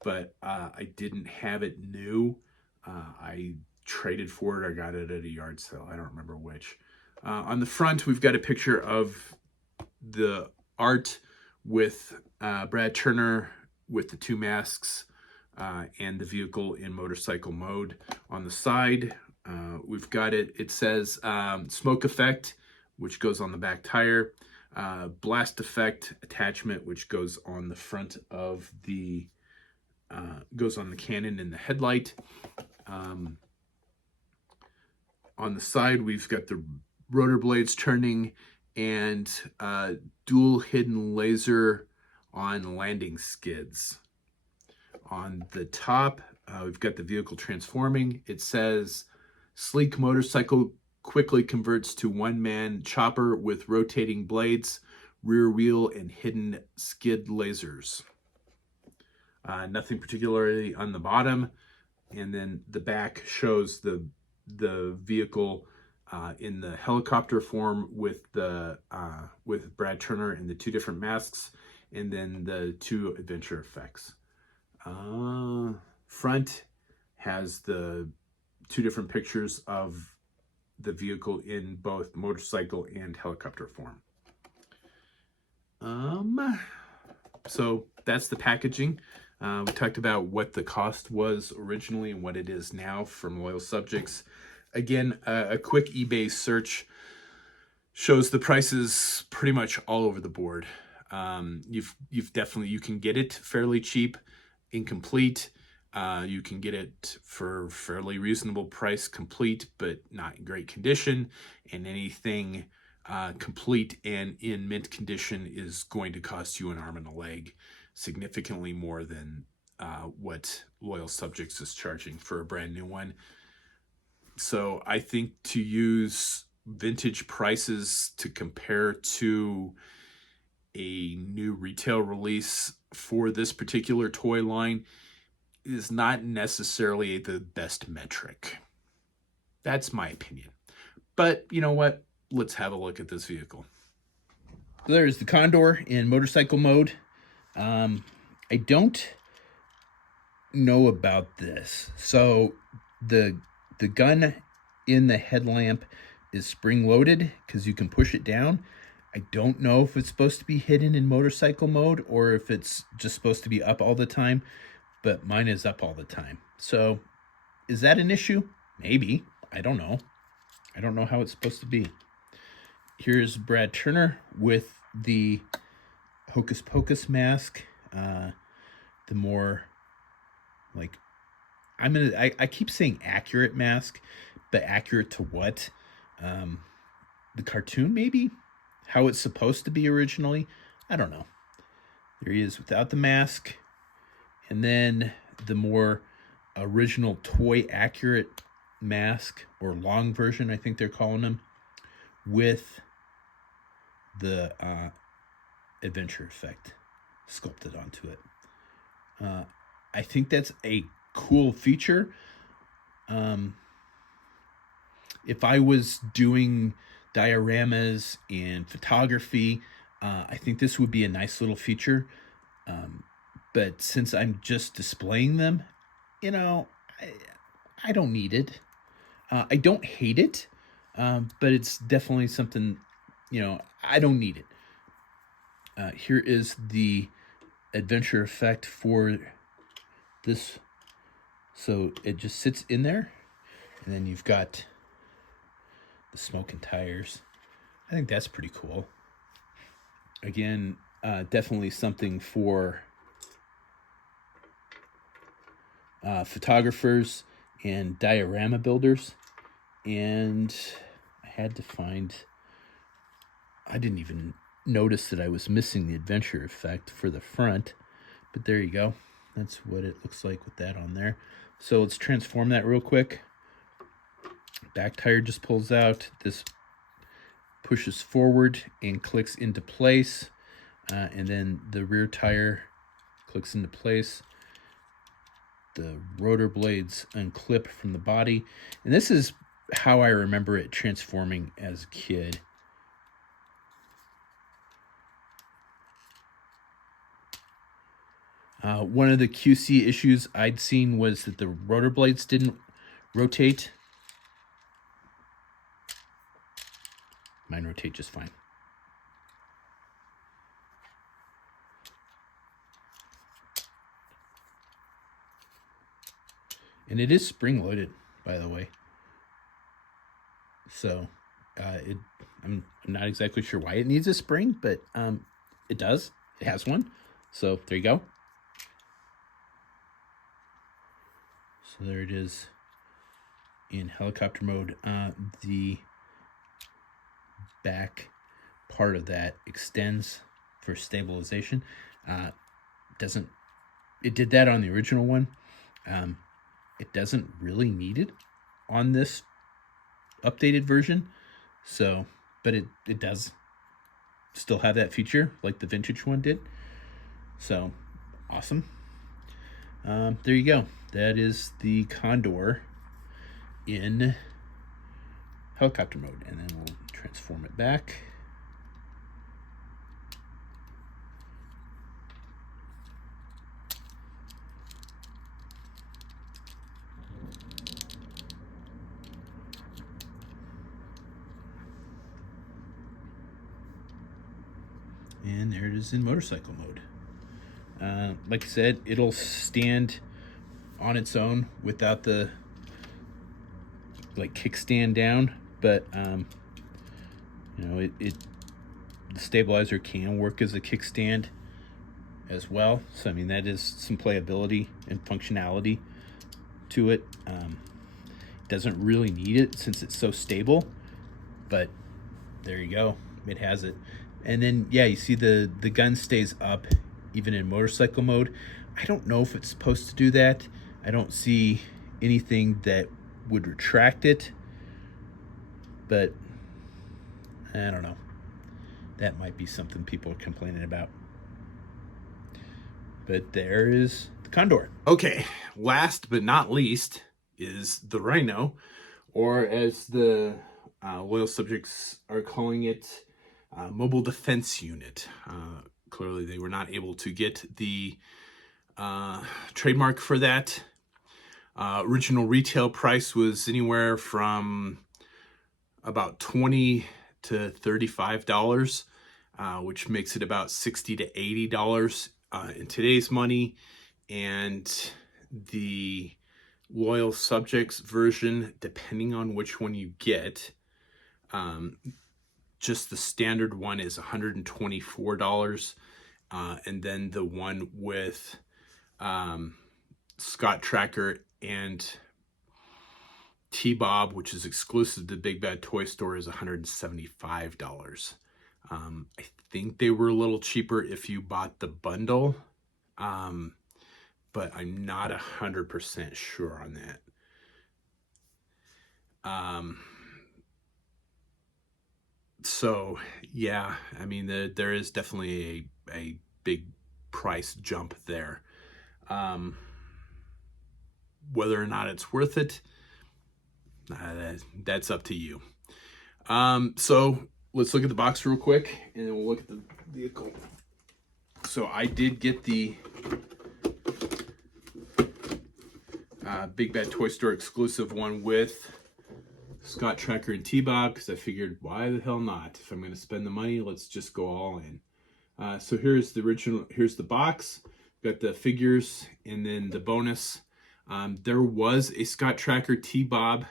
but I didn't have it new. I traded for it. I got it at a yard sale. I don't remember which. On the front, we've got a picture of the art with Brad Turner with the two masks and the vehicle in motorcycle mode. On the side, we've got it. It says smoke effect, which goes on the back tire. Blast effect attachment, which goes on the front of the goes on the cannon and the headlight. On the side, we've got the rotor blades turning and dual hidden laser on landing skids. On the top, we've got the vehicle transforming. It says sleek motorcycle quickly converts to one-man chopper with rotating blades, rear wheel, and hidden skid lasers. Nothing particularly on the bottom. And then the back shows the vehicle in the helicopter form with the with Brad Turner and the two different masks, and then the two adventure effects. Front has the two different pictures of the vehicle in both motorcycle and helicopter form. So that's the packaging. We talked about what the cost was originally and what it is now from loyal subjects. Again, a quick eBay search shows the prices pretty much all over the board. You've definitely, you can get it fairly cheap, incomplete. You can get it for fairly reasonable price, complete, but not in great condition. And anything complete and in mint condition is going to cost you an arm and a leg, significantly more than what Loyal Subjects is charging for a brand new one. So I think to use vintage prices to compare to a new retail release for this particular toy line is not necessarily the best metric. That's my opinion. But you know what? Let's have a look at this vehicle. There's the Condor in motorcycle mode. I don't know about this. So the gun in the headlamp is spring loaded because you can push it down. I don't know if it's supposed to be hidden in motorcycle mode or if it's just supposed to be up all the time, but mine is up all the time. So is that an issue? Maybe. I don't know. I don't know how it's supposed to be. Here's Brad Turner with the Hocus Pocus mask. The more like I keep saying accurate mask, but accurate to what? The cartoon maybe? How it's supposed to be originally? I don't know. There he is without the mask. And then the more original toy accurate mask, or long version, I think they're calling them, with the adventure effect sculpted onto it. I think that's a cool feature. If I was doing dioramas and photography, I think this would be a nice little feature. But since I'm just displaying them, you know, I don't need it. I don't hate it, but it's definitely something, you know, I don't need it. Here is the adventure effect for this. So it just sits in there, and then you've got the smoking tires. I think that's pretty cool. Again, definitely something for photographers and diorama builders. And I had to find, I didn't even notice that I was missing the adventure effect for the front, but there you go. That's what it looks like with that on there. So let's transform that real quick. Back tire just pulls out. This pushes forward and clicks into place. And then the rear tire clicks into place. the rotor blades unclip from the body. And this is how I remember it transforming as a kid. One of the QC issues I'd seen was that the rotor blades didn't rotate. Mine rotate just fine. And it is spring-loaded, by the way. So, I'm not exactly sure why it needs a spring, but it does. It has one. So, there you go. So, there it is in helicopter mode. The back part of that extends for stabilization. It did that on the original one. It doesn't really need it on this updated version. So, but it does still have that feature like the vintage one did. So, awesome. There you go. That is the Condor in helicopter mode. And then we'll transform it back. And there it is in motorcycle mode. Like I said, it'll stand on its own without the kickstand down, but the stabilizer can work as a kickstand as well. So I mean, that is some playability and functionality to it. It doesn't really need it since it's so stable, but there you go, it has it. And then yeah, you see the gun stays up even in motorcycle mode. I don't know if it's supposed to do that. I don't see anything that would retract it, but I don't know. That might be something people are complaining about. But there is the Condor. Okay, last but not least is the Rhino, or as the loyal subjects are calling it, Mobile Defense Unit. Clearly they were not able to get the trademark for that. Original retail price was anywhere from about $20 to $35, which makes it about $60 to $80 in today's money. And the loyal subjects version, depending on which one you get, just the standard one is $124, and then the one with Scott Tracker and T-Bob, which is exclusive to Big Bad Toy Store, is $175. I think they were a little cheaper if you bought the bundle, but I'm not 100% sure on that. So yeah, I mean, there is definitely a big price jump there. Whether or not it's worth it, that's up to you. So let's look at the box real quick, and then we'll look at the vehicle. So I did get the Big Bad Toy Store exclusive one with Scott Tracker and T-Bob, because I figured, why the hell not? If I'm going to spend the money, let's just go all in. So here's the original. Here's the box. Got the figures and then the bonus. There was a Scott Tracker T-Bob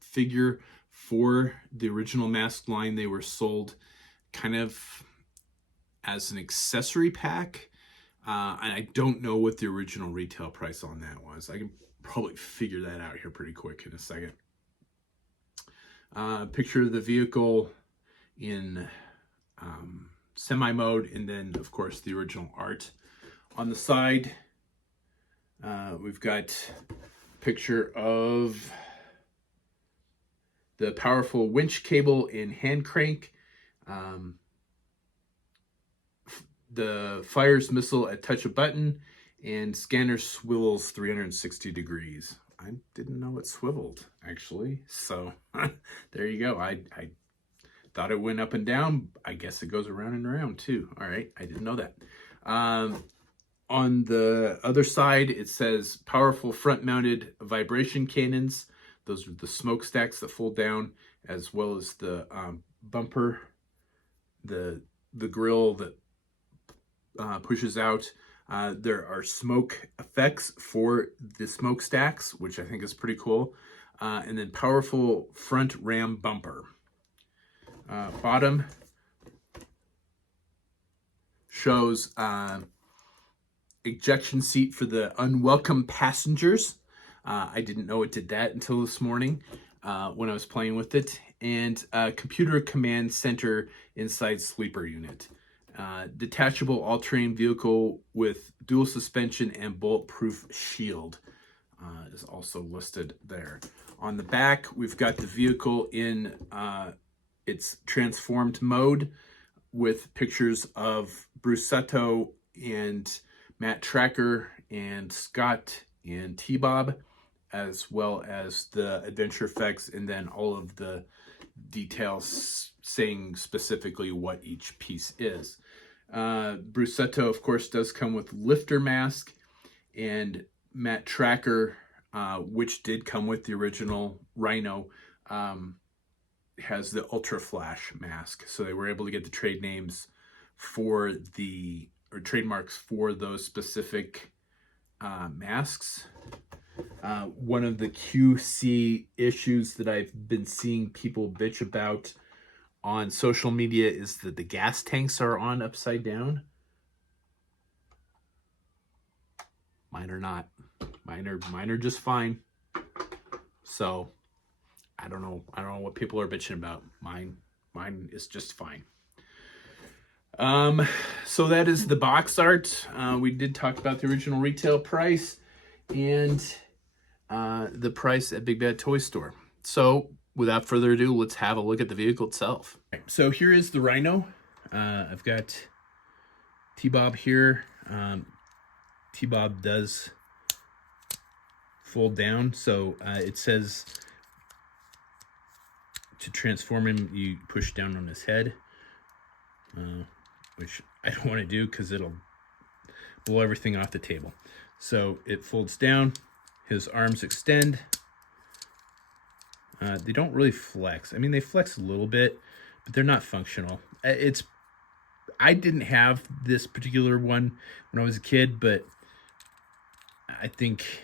figure for the original mask line. They were sold kind of as an accessory pack. And I don't know what the original retail price on that was. I can probably figure that out here pretty quick in a second. Picture of the vehicle in semi mode, and then of course the original art. On the side, we've got a picture of the powerful winch cable and hand crank, the fires missile at touch a button, And scanner swivels 360 degrees. I didn't know it swiveled, actually. So there you go. I thought it went up and down. I guess it goes around and around too. All right, I didn't know that. On the other side, it says powerful front-mounted vibration cannons. Those are the smokestacks that fold down, as well as the bumper, the grill that pushes out. There are smoke effects for the smokestacks, which I think is pretty cool. And then powerful front ram bumper. Bottom shows ejection seat for the unwelcome passengers. I didn't know it did that until this morning when I was playing with it. And computer command center inside sleeper unit. Detachable all-terrain vehicle with dual suspension and bulletproof shield is also listed there. On the back, we've got the vehicle in its transformed mode with pictures of Brusetto and Matt Tracker and Scott and T-Bob, as well as the adventure effects, and then all of the details saying specifically what each piece is. Brusetto, of course, does come with lifter mask, and Matt Tracker, which did come with the original Rhino, has the Ultra Flash mask. So they were able to get the trade names for trademarks for those specific masks. One of the QC issues that I've been seeing people bitch about on social media is that the gas tanks are on upside down. Mine are not. Mine are just fine. So I don't know what people are bitching about. Mine is just fine. So that is the box art. We did talk about the original retail price and the price at Big Bad Toy Store. So without further ado, let's have a look at the vehicle itself. So here is the Rhino. I've got T-Bob here. T-Bob does fold down, so it says to transform him, you push down on his head, which I don't want to do because it'll blow everything off the table. So it folds down, his arms extend. They don't really flex. I mean, they flex a little bit, but they're not functional. I didn't have this particular one when I was a kid, but I think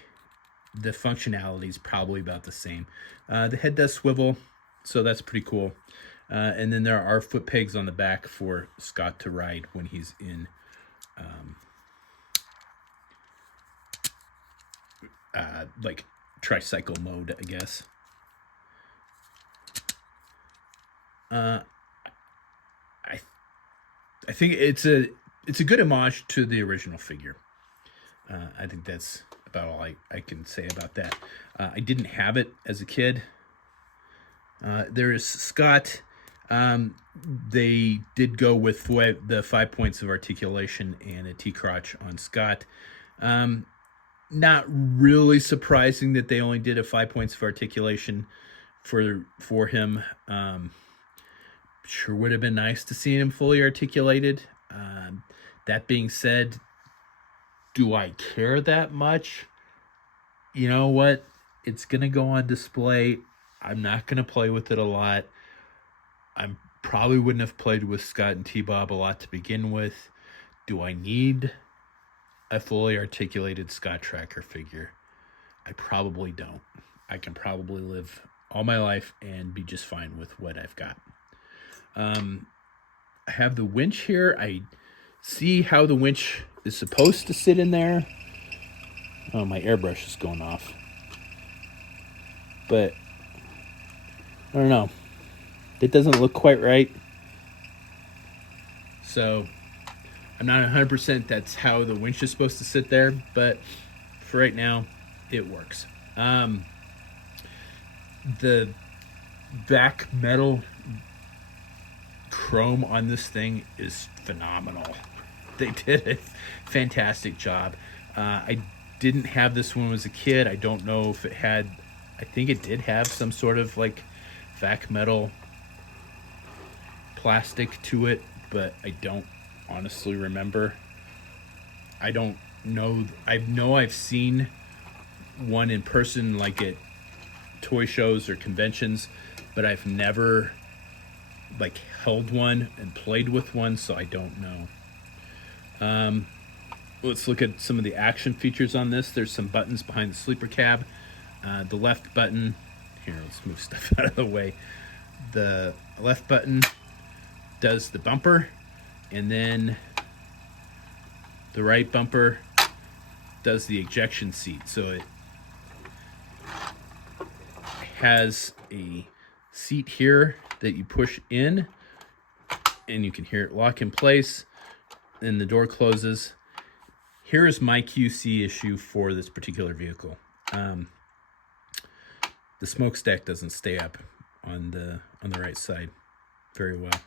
the functionality is probably about the same. The head does swivel, so that's pretty cool. And then there are foot pegs on the back for Scott to ride when he's in like tricycle mode, I guess. I think it's a good homage to the original figure. I think that's about all I can say about that. I didn't have it as a kid. There is Scott. They did go with the 5 points of articulation and a T-crotch on Scott. Not really surprising that they only did a 5 points of articulation for him. Sure would have been nice to see him fully articulated. That being said, do I care that much? You know what? It's going to go on display. I'm not going to play with it a lot. I probably wouldn't have played with Scott and T-Bob a lot to begin with. Do I need a fully articulated Scott Tracker figure? I probably don't. I can probably live all my life and be just fine with what I've got. I have the winch here. I see how the winch is supposed to sit in there. Oh, my airbrush is going off. But I don't know. It doesn't look quite right. So I'm not 100% that's how the winch is supposed to sit there, but for right now, it works. The back metal chrome on this thing is phenomenal. They did a fantastic job. I didn't have this when I was a kid. I don't know if it had, I think it did have some sort of like vac metal plastic to it, but I don't honestly remember. I don't know. I know I've seen one in person, like at toy shows or conventions, but I've never like held one and played with one, so I don't know. Let's look at some of the action features on this. There's some buttons behind the sleeper cab. The left button, here, let's move stuff out of the way. The left button does the bumper, and then the right bumper does the ejection seat. So it has a seat here that you push in, and you can hear it lock in place, and the door closes. Here is my QC issue for this particular vehicle. The smokestack doesn't stay up on the right side very well.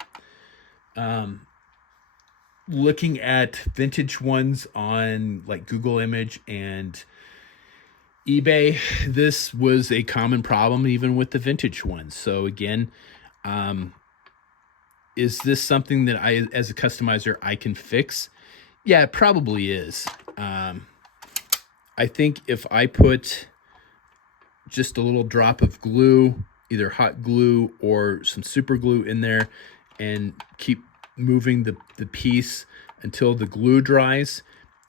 Looking at vintage ones on like Google Image and eBay, this was a common problem even with the vintage ones. So again, is this something that I, as a customizer, I can fix? Yeah, it probably is. I think if I put just a little drop of glue, either hot glue or some super glue in there, and keep moving the piece until the glue dries,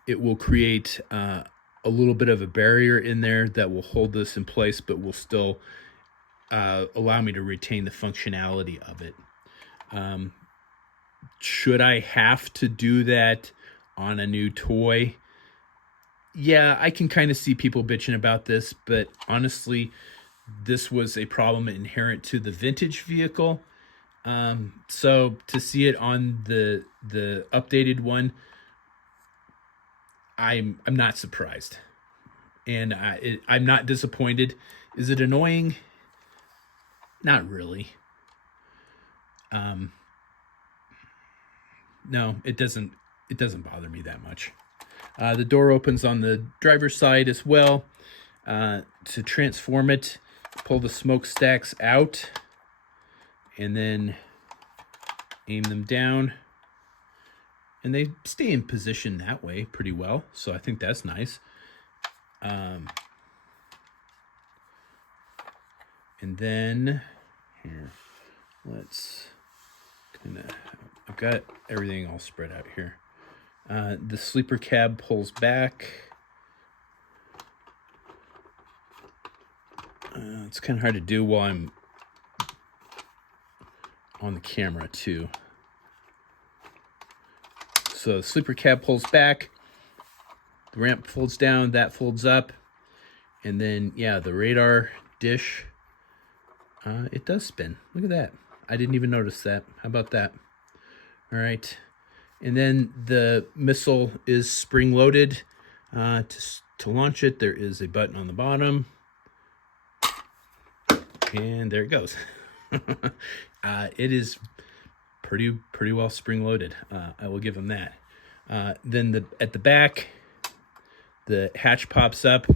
it will create a little bit of a barrier in there that will hold this in place, but will still allow me to retain the functionality of it. Should I have to do that on a new toy? Yeah, I can kind of see people bitching about this, but honestly, this was a problem inherent to the vintage vehicle. So to see it on the updated one, I'm not surprised, and I'm not disappointed. Is it annoying? Not really. No, it doesn't bother me that much. The door opens on the driver's side as well. To transform it, pull the smokestacks out and then aim them down. And they stay in position that way pretty well. So I think that's nice. And then here, let's kind of, I've got everything all spread out here. The sleeper cab pulls back. It's kind of hard to do while I'm on the camera too. So the sleeper cab pulls back. The ramp folds down, that folds up. And then, yeah, the radar dish, it does spin. Look at that. I didn't even notice that. How about that? All right. And then the missile is spring-loaded. To launch it, there is a button on the bottom. And there it goes. It is pretty well spring-loaded. I will give them that. Then at the back, the hatch pops up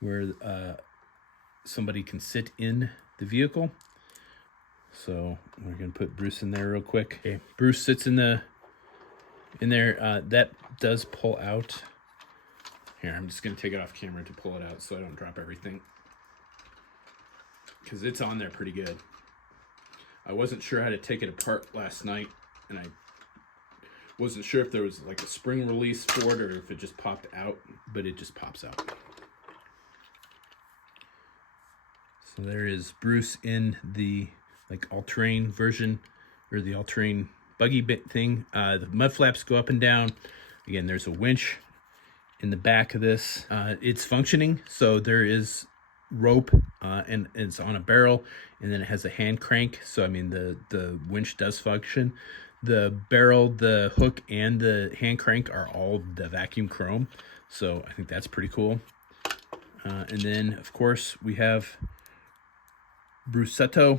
where somebody can sit in the vehicle. So we're gonna put Bruce in there real quick. Okay, Bruce sits in there. That does pull out. Here, I'm just gonna take it off camera to pull it out so I don't drop everything, because it's on there pretty good. I wasn't sure how to take it apart last night, and I wasn't sure if there was like a spring release for it or if it just popped out, but it just pops out. So there is Bruce in the like all-terrain version, or the all-terrain buggy bit thing. The mud flaps go up and down. Again, there's a winch in the back of this. It's functioning, so there is rope, and it's on a barrel, and then it has a hand crank. So I mean, the winch does function. The barrel, the hook, and the hand crank are all the vacuum chrome, so I think that's pretty cool. And then, of course, we have Brusetto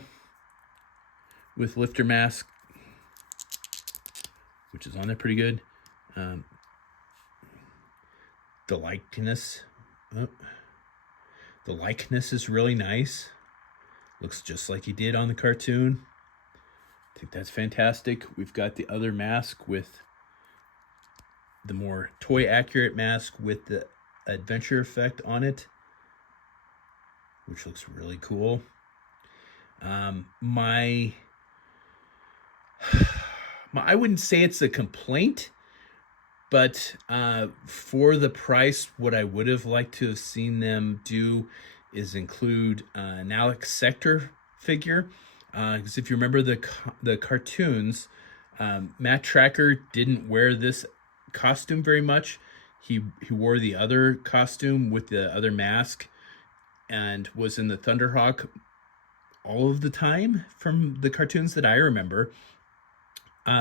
with lifter mask, which is on there pretty good. the likeness. Oh, the likeness is really nice. Looks just like he did on the cartoon. I think that's fantastic. We've got the other mask with the more toy accurate mask with the adventure effect on it, which looks really cool. My I wouldn't say it's a complaint, but for the price, what I would have liked to have seen them do is include an Alex Sector figure. Because if you remember the cartoons, Matt Tracker didn't wear this costume very much. He wore the other costume with the other mask and was in the Thunderhawk all of the time from the cartoons that I remember.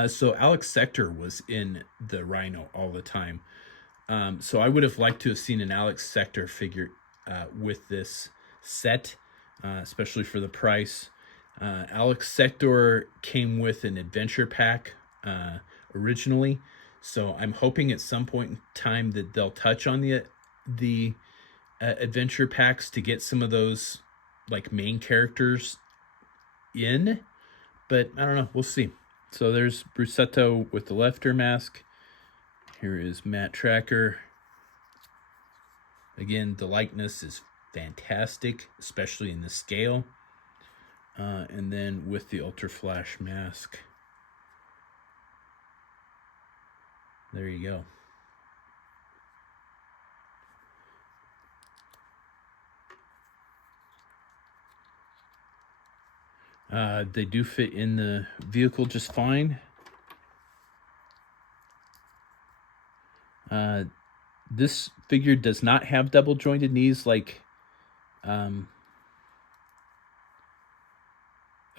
So Alex Sector was in the Rhino all the time. So I would have liked to have seen an Alex Sector figure with this set, especially for the price. Alex Sector came with an adventure pack originally, so I'm hoping at some point in time that they'll touch on the adventure packs to get some of those like main characters in, but I don't know. We'll see. So there's Brusetto with the Lefter mask. Here is Matt Tracker. Again, the likeness is fantastic, especially in the scale. And then with the Ultra Flash mask. There you go. They do fit in the vehicle just fine. This figure does not have double jointed knees like a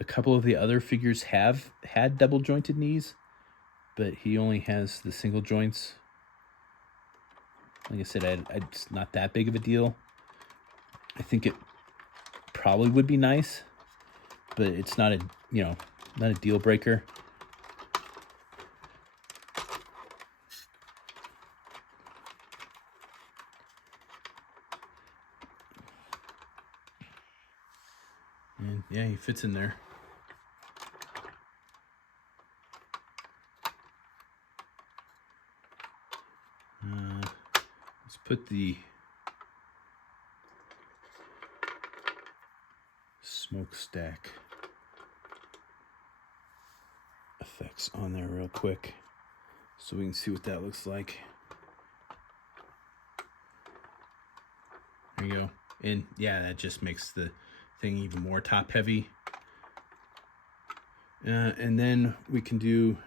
couple of the other figures have had double jointed knees, but he only has the single joints. Like I said, it's not that big of a deal. I think it probably would be nice, but it's not not a deal breaker. And yeah, he fits in there. Let's put the smokestack effects on there real quick so we can see what that looks like. There you go. And yeah, that just makes the thing even more top heavy. And then we can do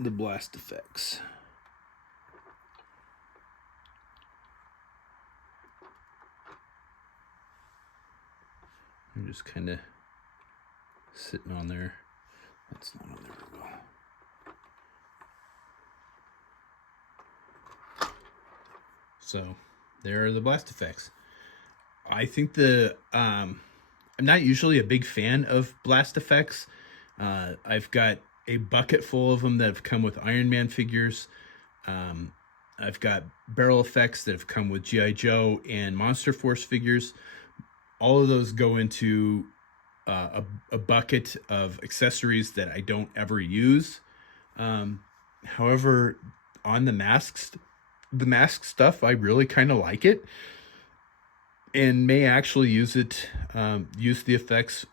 the blast effects. I'm just kind of sitting on there. That's not on there very well. So there are the blast effects. I think I'm not usually a big fan of blast effects. I've got a bucket full of them that have come with Iron Man figures. I've got barrel effects that have come with G.I. Joe and Monster Force figures. All of those go into a bucket of accessories that I don't ever use. However, on the mask stuff, I really kind of like it, and may actually use it, use the effects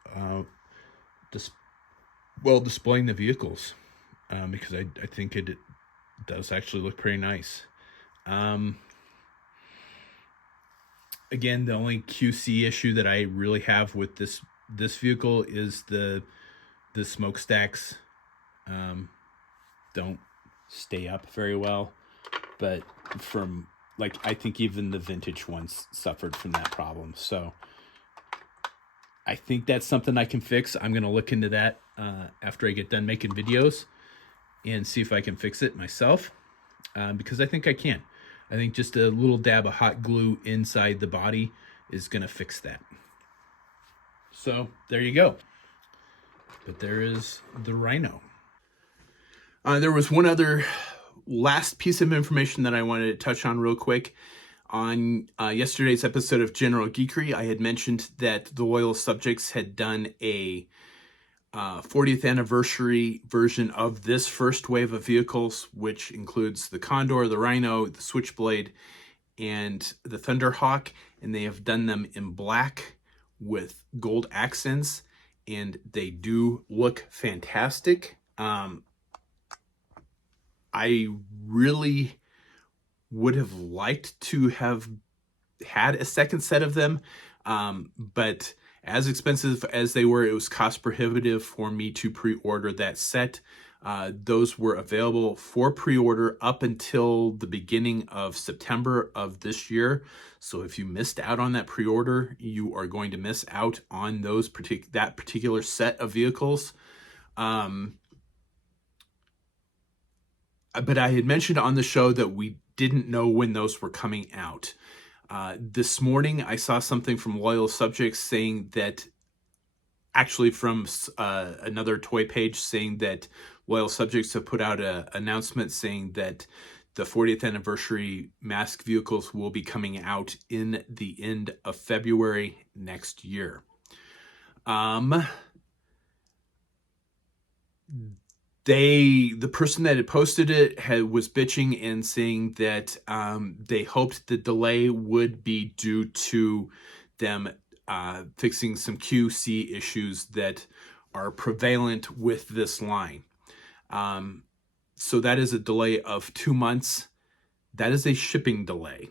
while displaying the vehicles, because I think it does actually look pretty nice. Again, the only QC issue that I really have with this vehicle is the smokestacks don't stay up very well, but I think even the vintage ones suffered from that problem. So I think that's something I can fix. I'm going to look into that after I get done making videos and see if I can fix it myself, because I think I can. I think just a little dab of hot glue inside the body is going to fix that. So there you go. But there is the Rhino. There was one other last piece of information that I wanted to touch on real quick. On yesterday's episode of General Geekery, I had mentioned that the Loyal Subjects had done a 40th anniversary version of this first wave of vehicles, which includes the Condor, the Rhino, the Switchblade, and the Thunderhawk, and they have done them in black with gold accents, and they do look fantastic. I really would have liked to have had a second set of them, but as expensive as they were, it was cost prohibitive for me to pre-order that set. Those were available for pre-order up until the beginning of September of this year. So if you missed out on that pre-order, you are going to miss out on those that particular set of vehicles. But I had mentioned on the show that we didn't know when those were coming out. This morning, I saw something from Loyal Subjects saying that, actually from another toy page, saying that Loyal Subjects have put out an announcement saying that the 40th anniversary mask vehicles will be coming out in the end of February next year. The person that had posted it was bitching and saying that they hoped the delay would be due to them fixing some QC issues that are prevalent with this line. So that is a delay of 2 months. That is a shipping delay.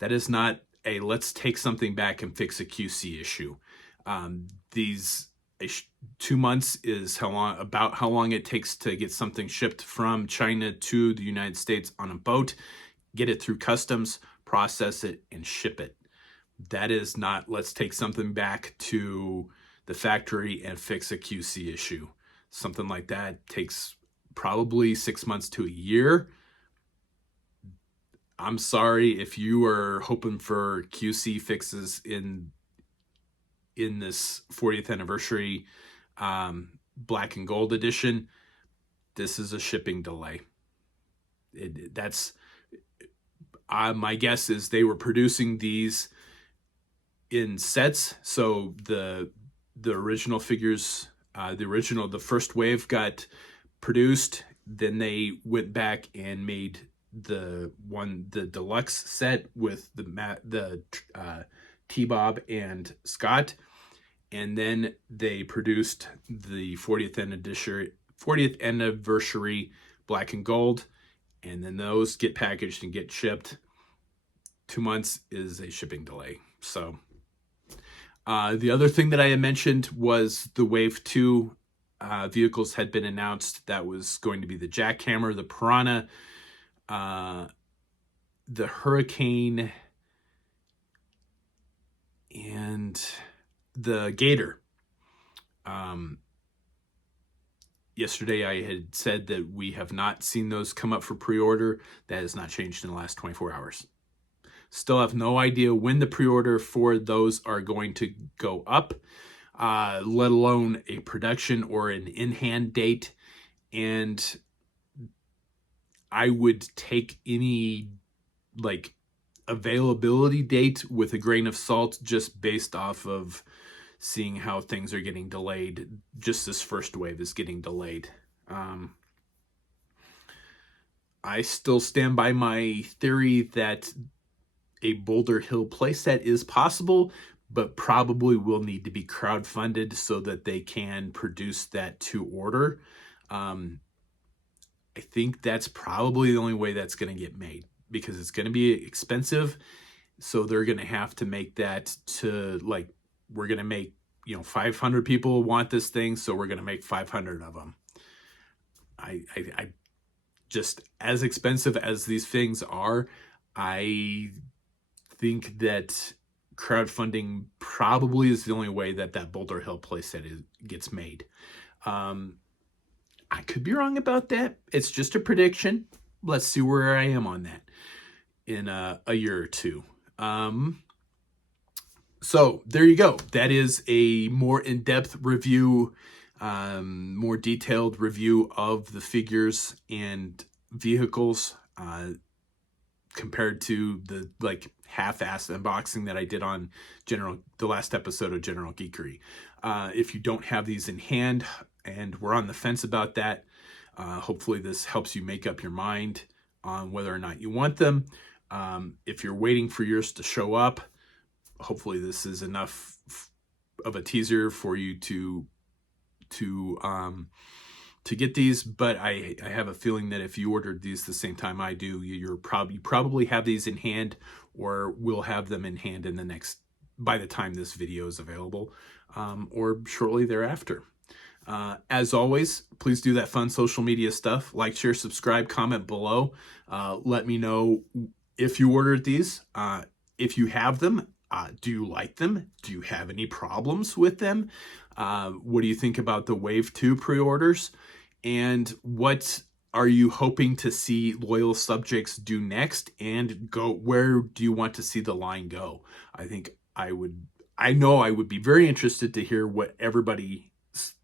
That is not a let's take something back and fix a QC issue. 2 months is about how long it takes to get something shipped from China to the United States on a boat, get it through customs, process it, and ship it. That is not let's take something back to the factory and fix a QC issue. Something like that takes probably 6 months to a year. I'm sorry if you are hoping for QC fixes in this 40th anniversary black and gold edition. This is a shipping delay. My guess is they were producing these in sets. So the original figures, the first wave got produced. Then they went back and made the deluxe set with the T-Bob and Scott. And then they produced the 40th anniversary black and gold. And then those get packaged and get shipped. 2 months is a shipping delay. So the other thing that I had mentioned was the Wave 2 vehicles had been announced. That was going to be the Jackhammer, the Piranha, the Hurricane, and the Gator. Yesterday I had said that we have not seen those come up for pre-order. That has not changed in the last 24 hours. Still have no idea when the pre-order for those are going to go up, let alone a production or an in-hand date. And I would take any availability date with a grain of salt, just based off of seeing how things are getting delayed. Just this first wave is getting delayed. I still stand by my theory that a Boulder Hill playset is possible, but probably will need to be crowdfunded so that they can produce that to order. I think that's probably the only way that's going to get made, because it's going to be expensive. So they're going to have to make that to we're going to make, 500 people want this thing, so we're going to make 500 of them. I just, as expensive as these things are, I think that crowdfunding probably is the only way that Boulder Hill playset gets made. I could be wrong about that. It's just a prediction. Let's see where I am on that in a year or two. So there you go. That is a more in-depth review, more detailed review of the figures and vehicles, compared to the like half-assed unboxing that I did on the last episode of General Geekery. If you don't have these in hand and we're on the fence about that, hopefully this helps you make up your mind on whether or not you want them. If you're waiting for yours to show up, hopefully this is enough of a teaser for you to get these. But I have a feeling that if you ordered these the same time I do, you probably have these in hand, or will have them in hand by the time this video is available, or shortly thereafter. As always, please do that fun social media stuff. Like, share, subscribe, comment below. Let me know if you ordered these, if you have them. Do you like them? Do you have any problems with them? What do you think about the Wave 2 pre-orders? And what are you hoping to see loyal subjects do next? And where do you want to see the line go? I know I would be very interested to hear what everybody's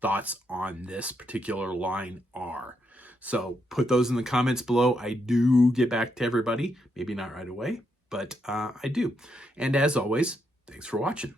thoughts on this particular line are. So put those in the comments below. I do get back to everybody. Maybe not right away, but I do. And as always, thanks for watching.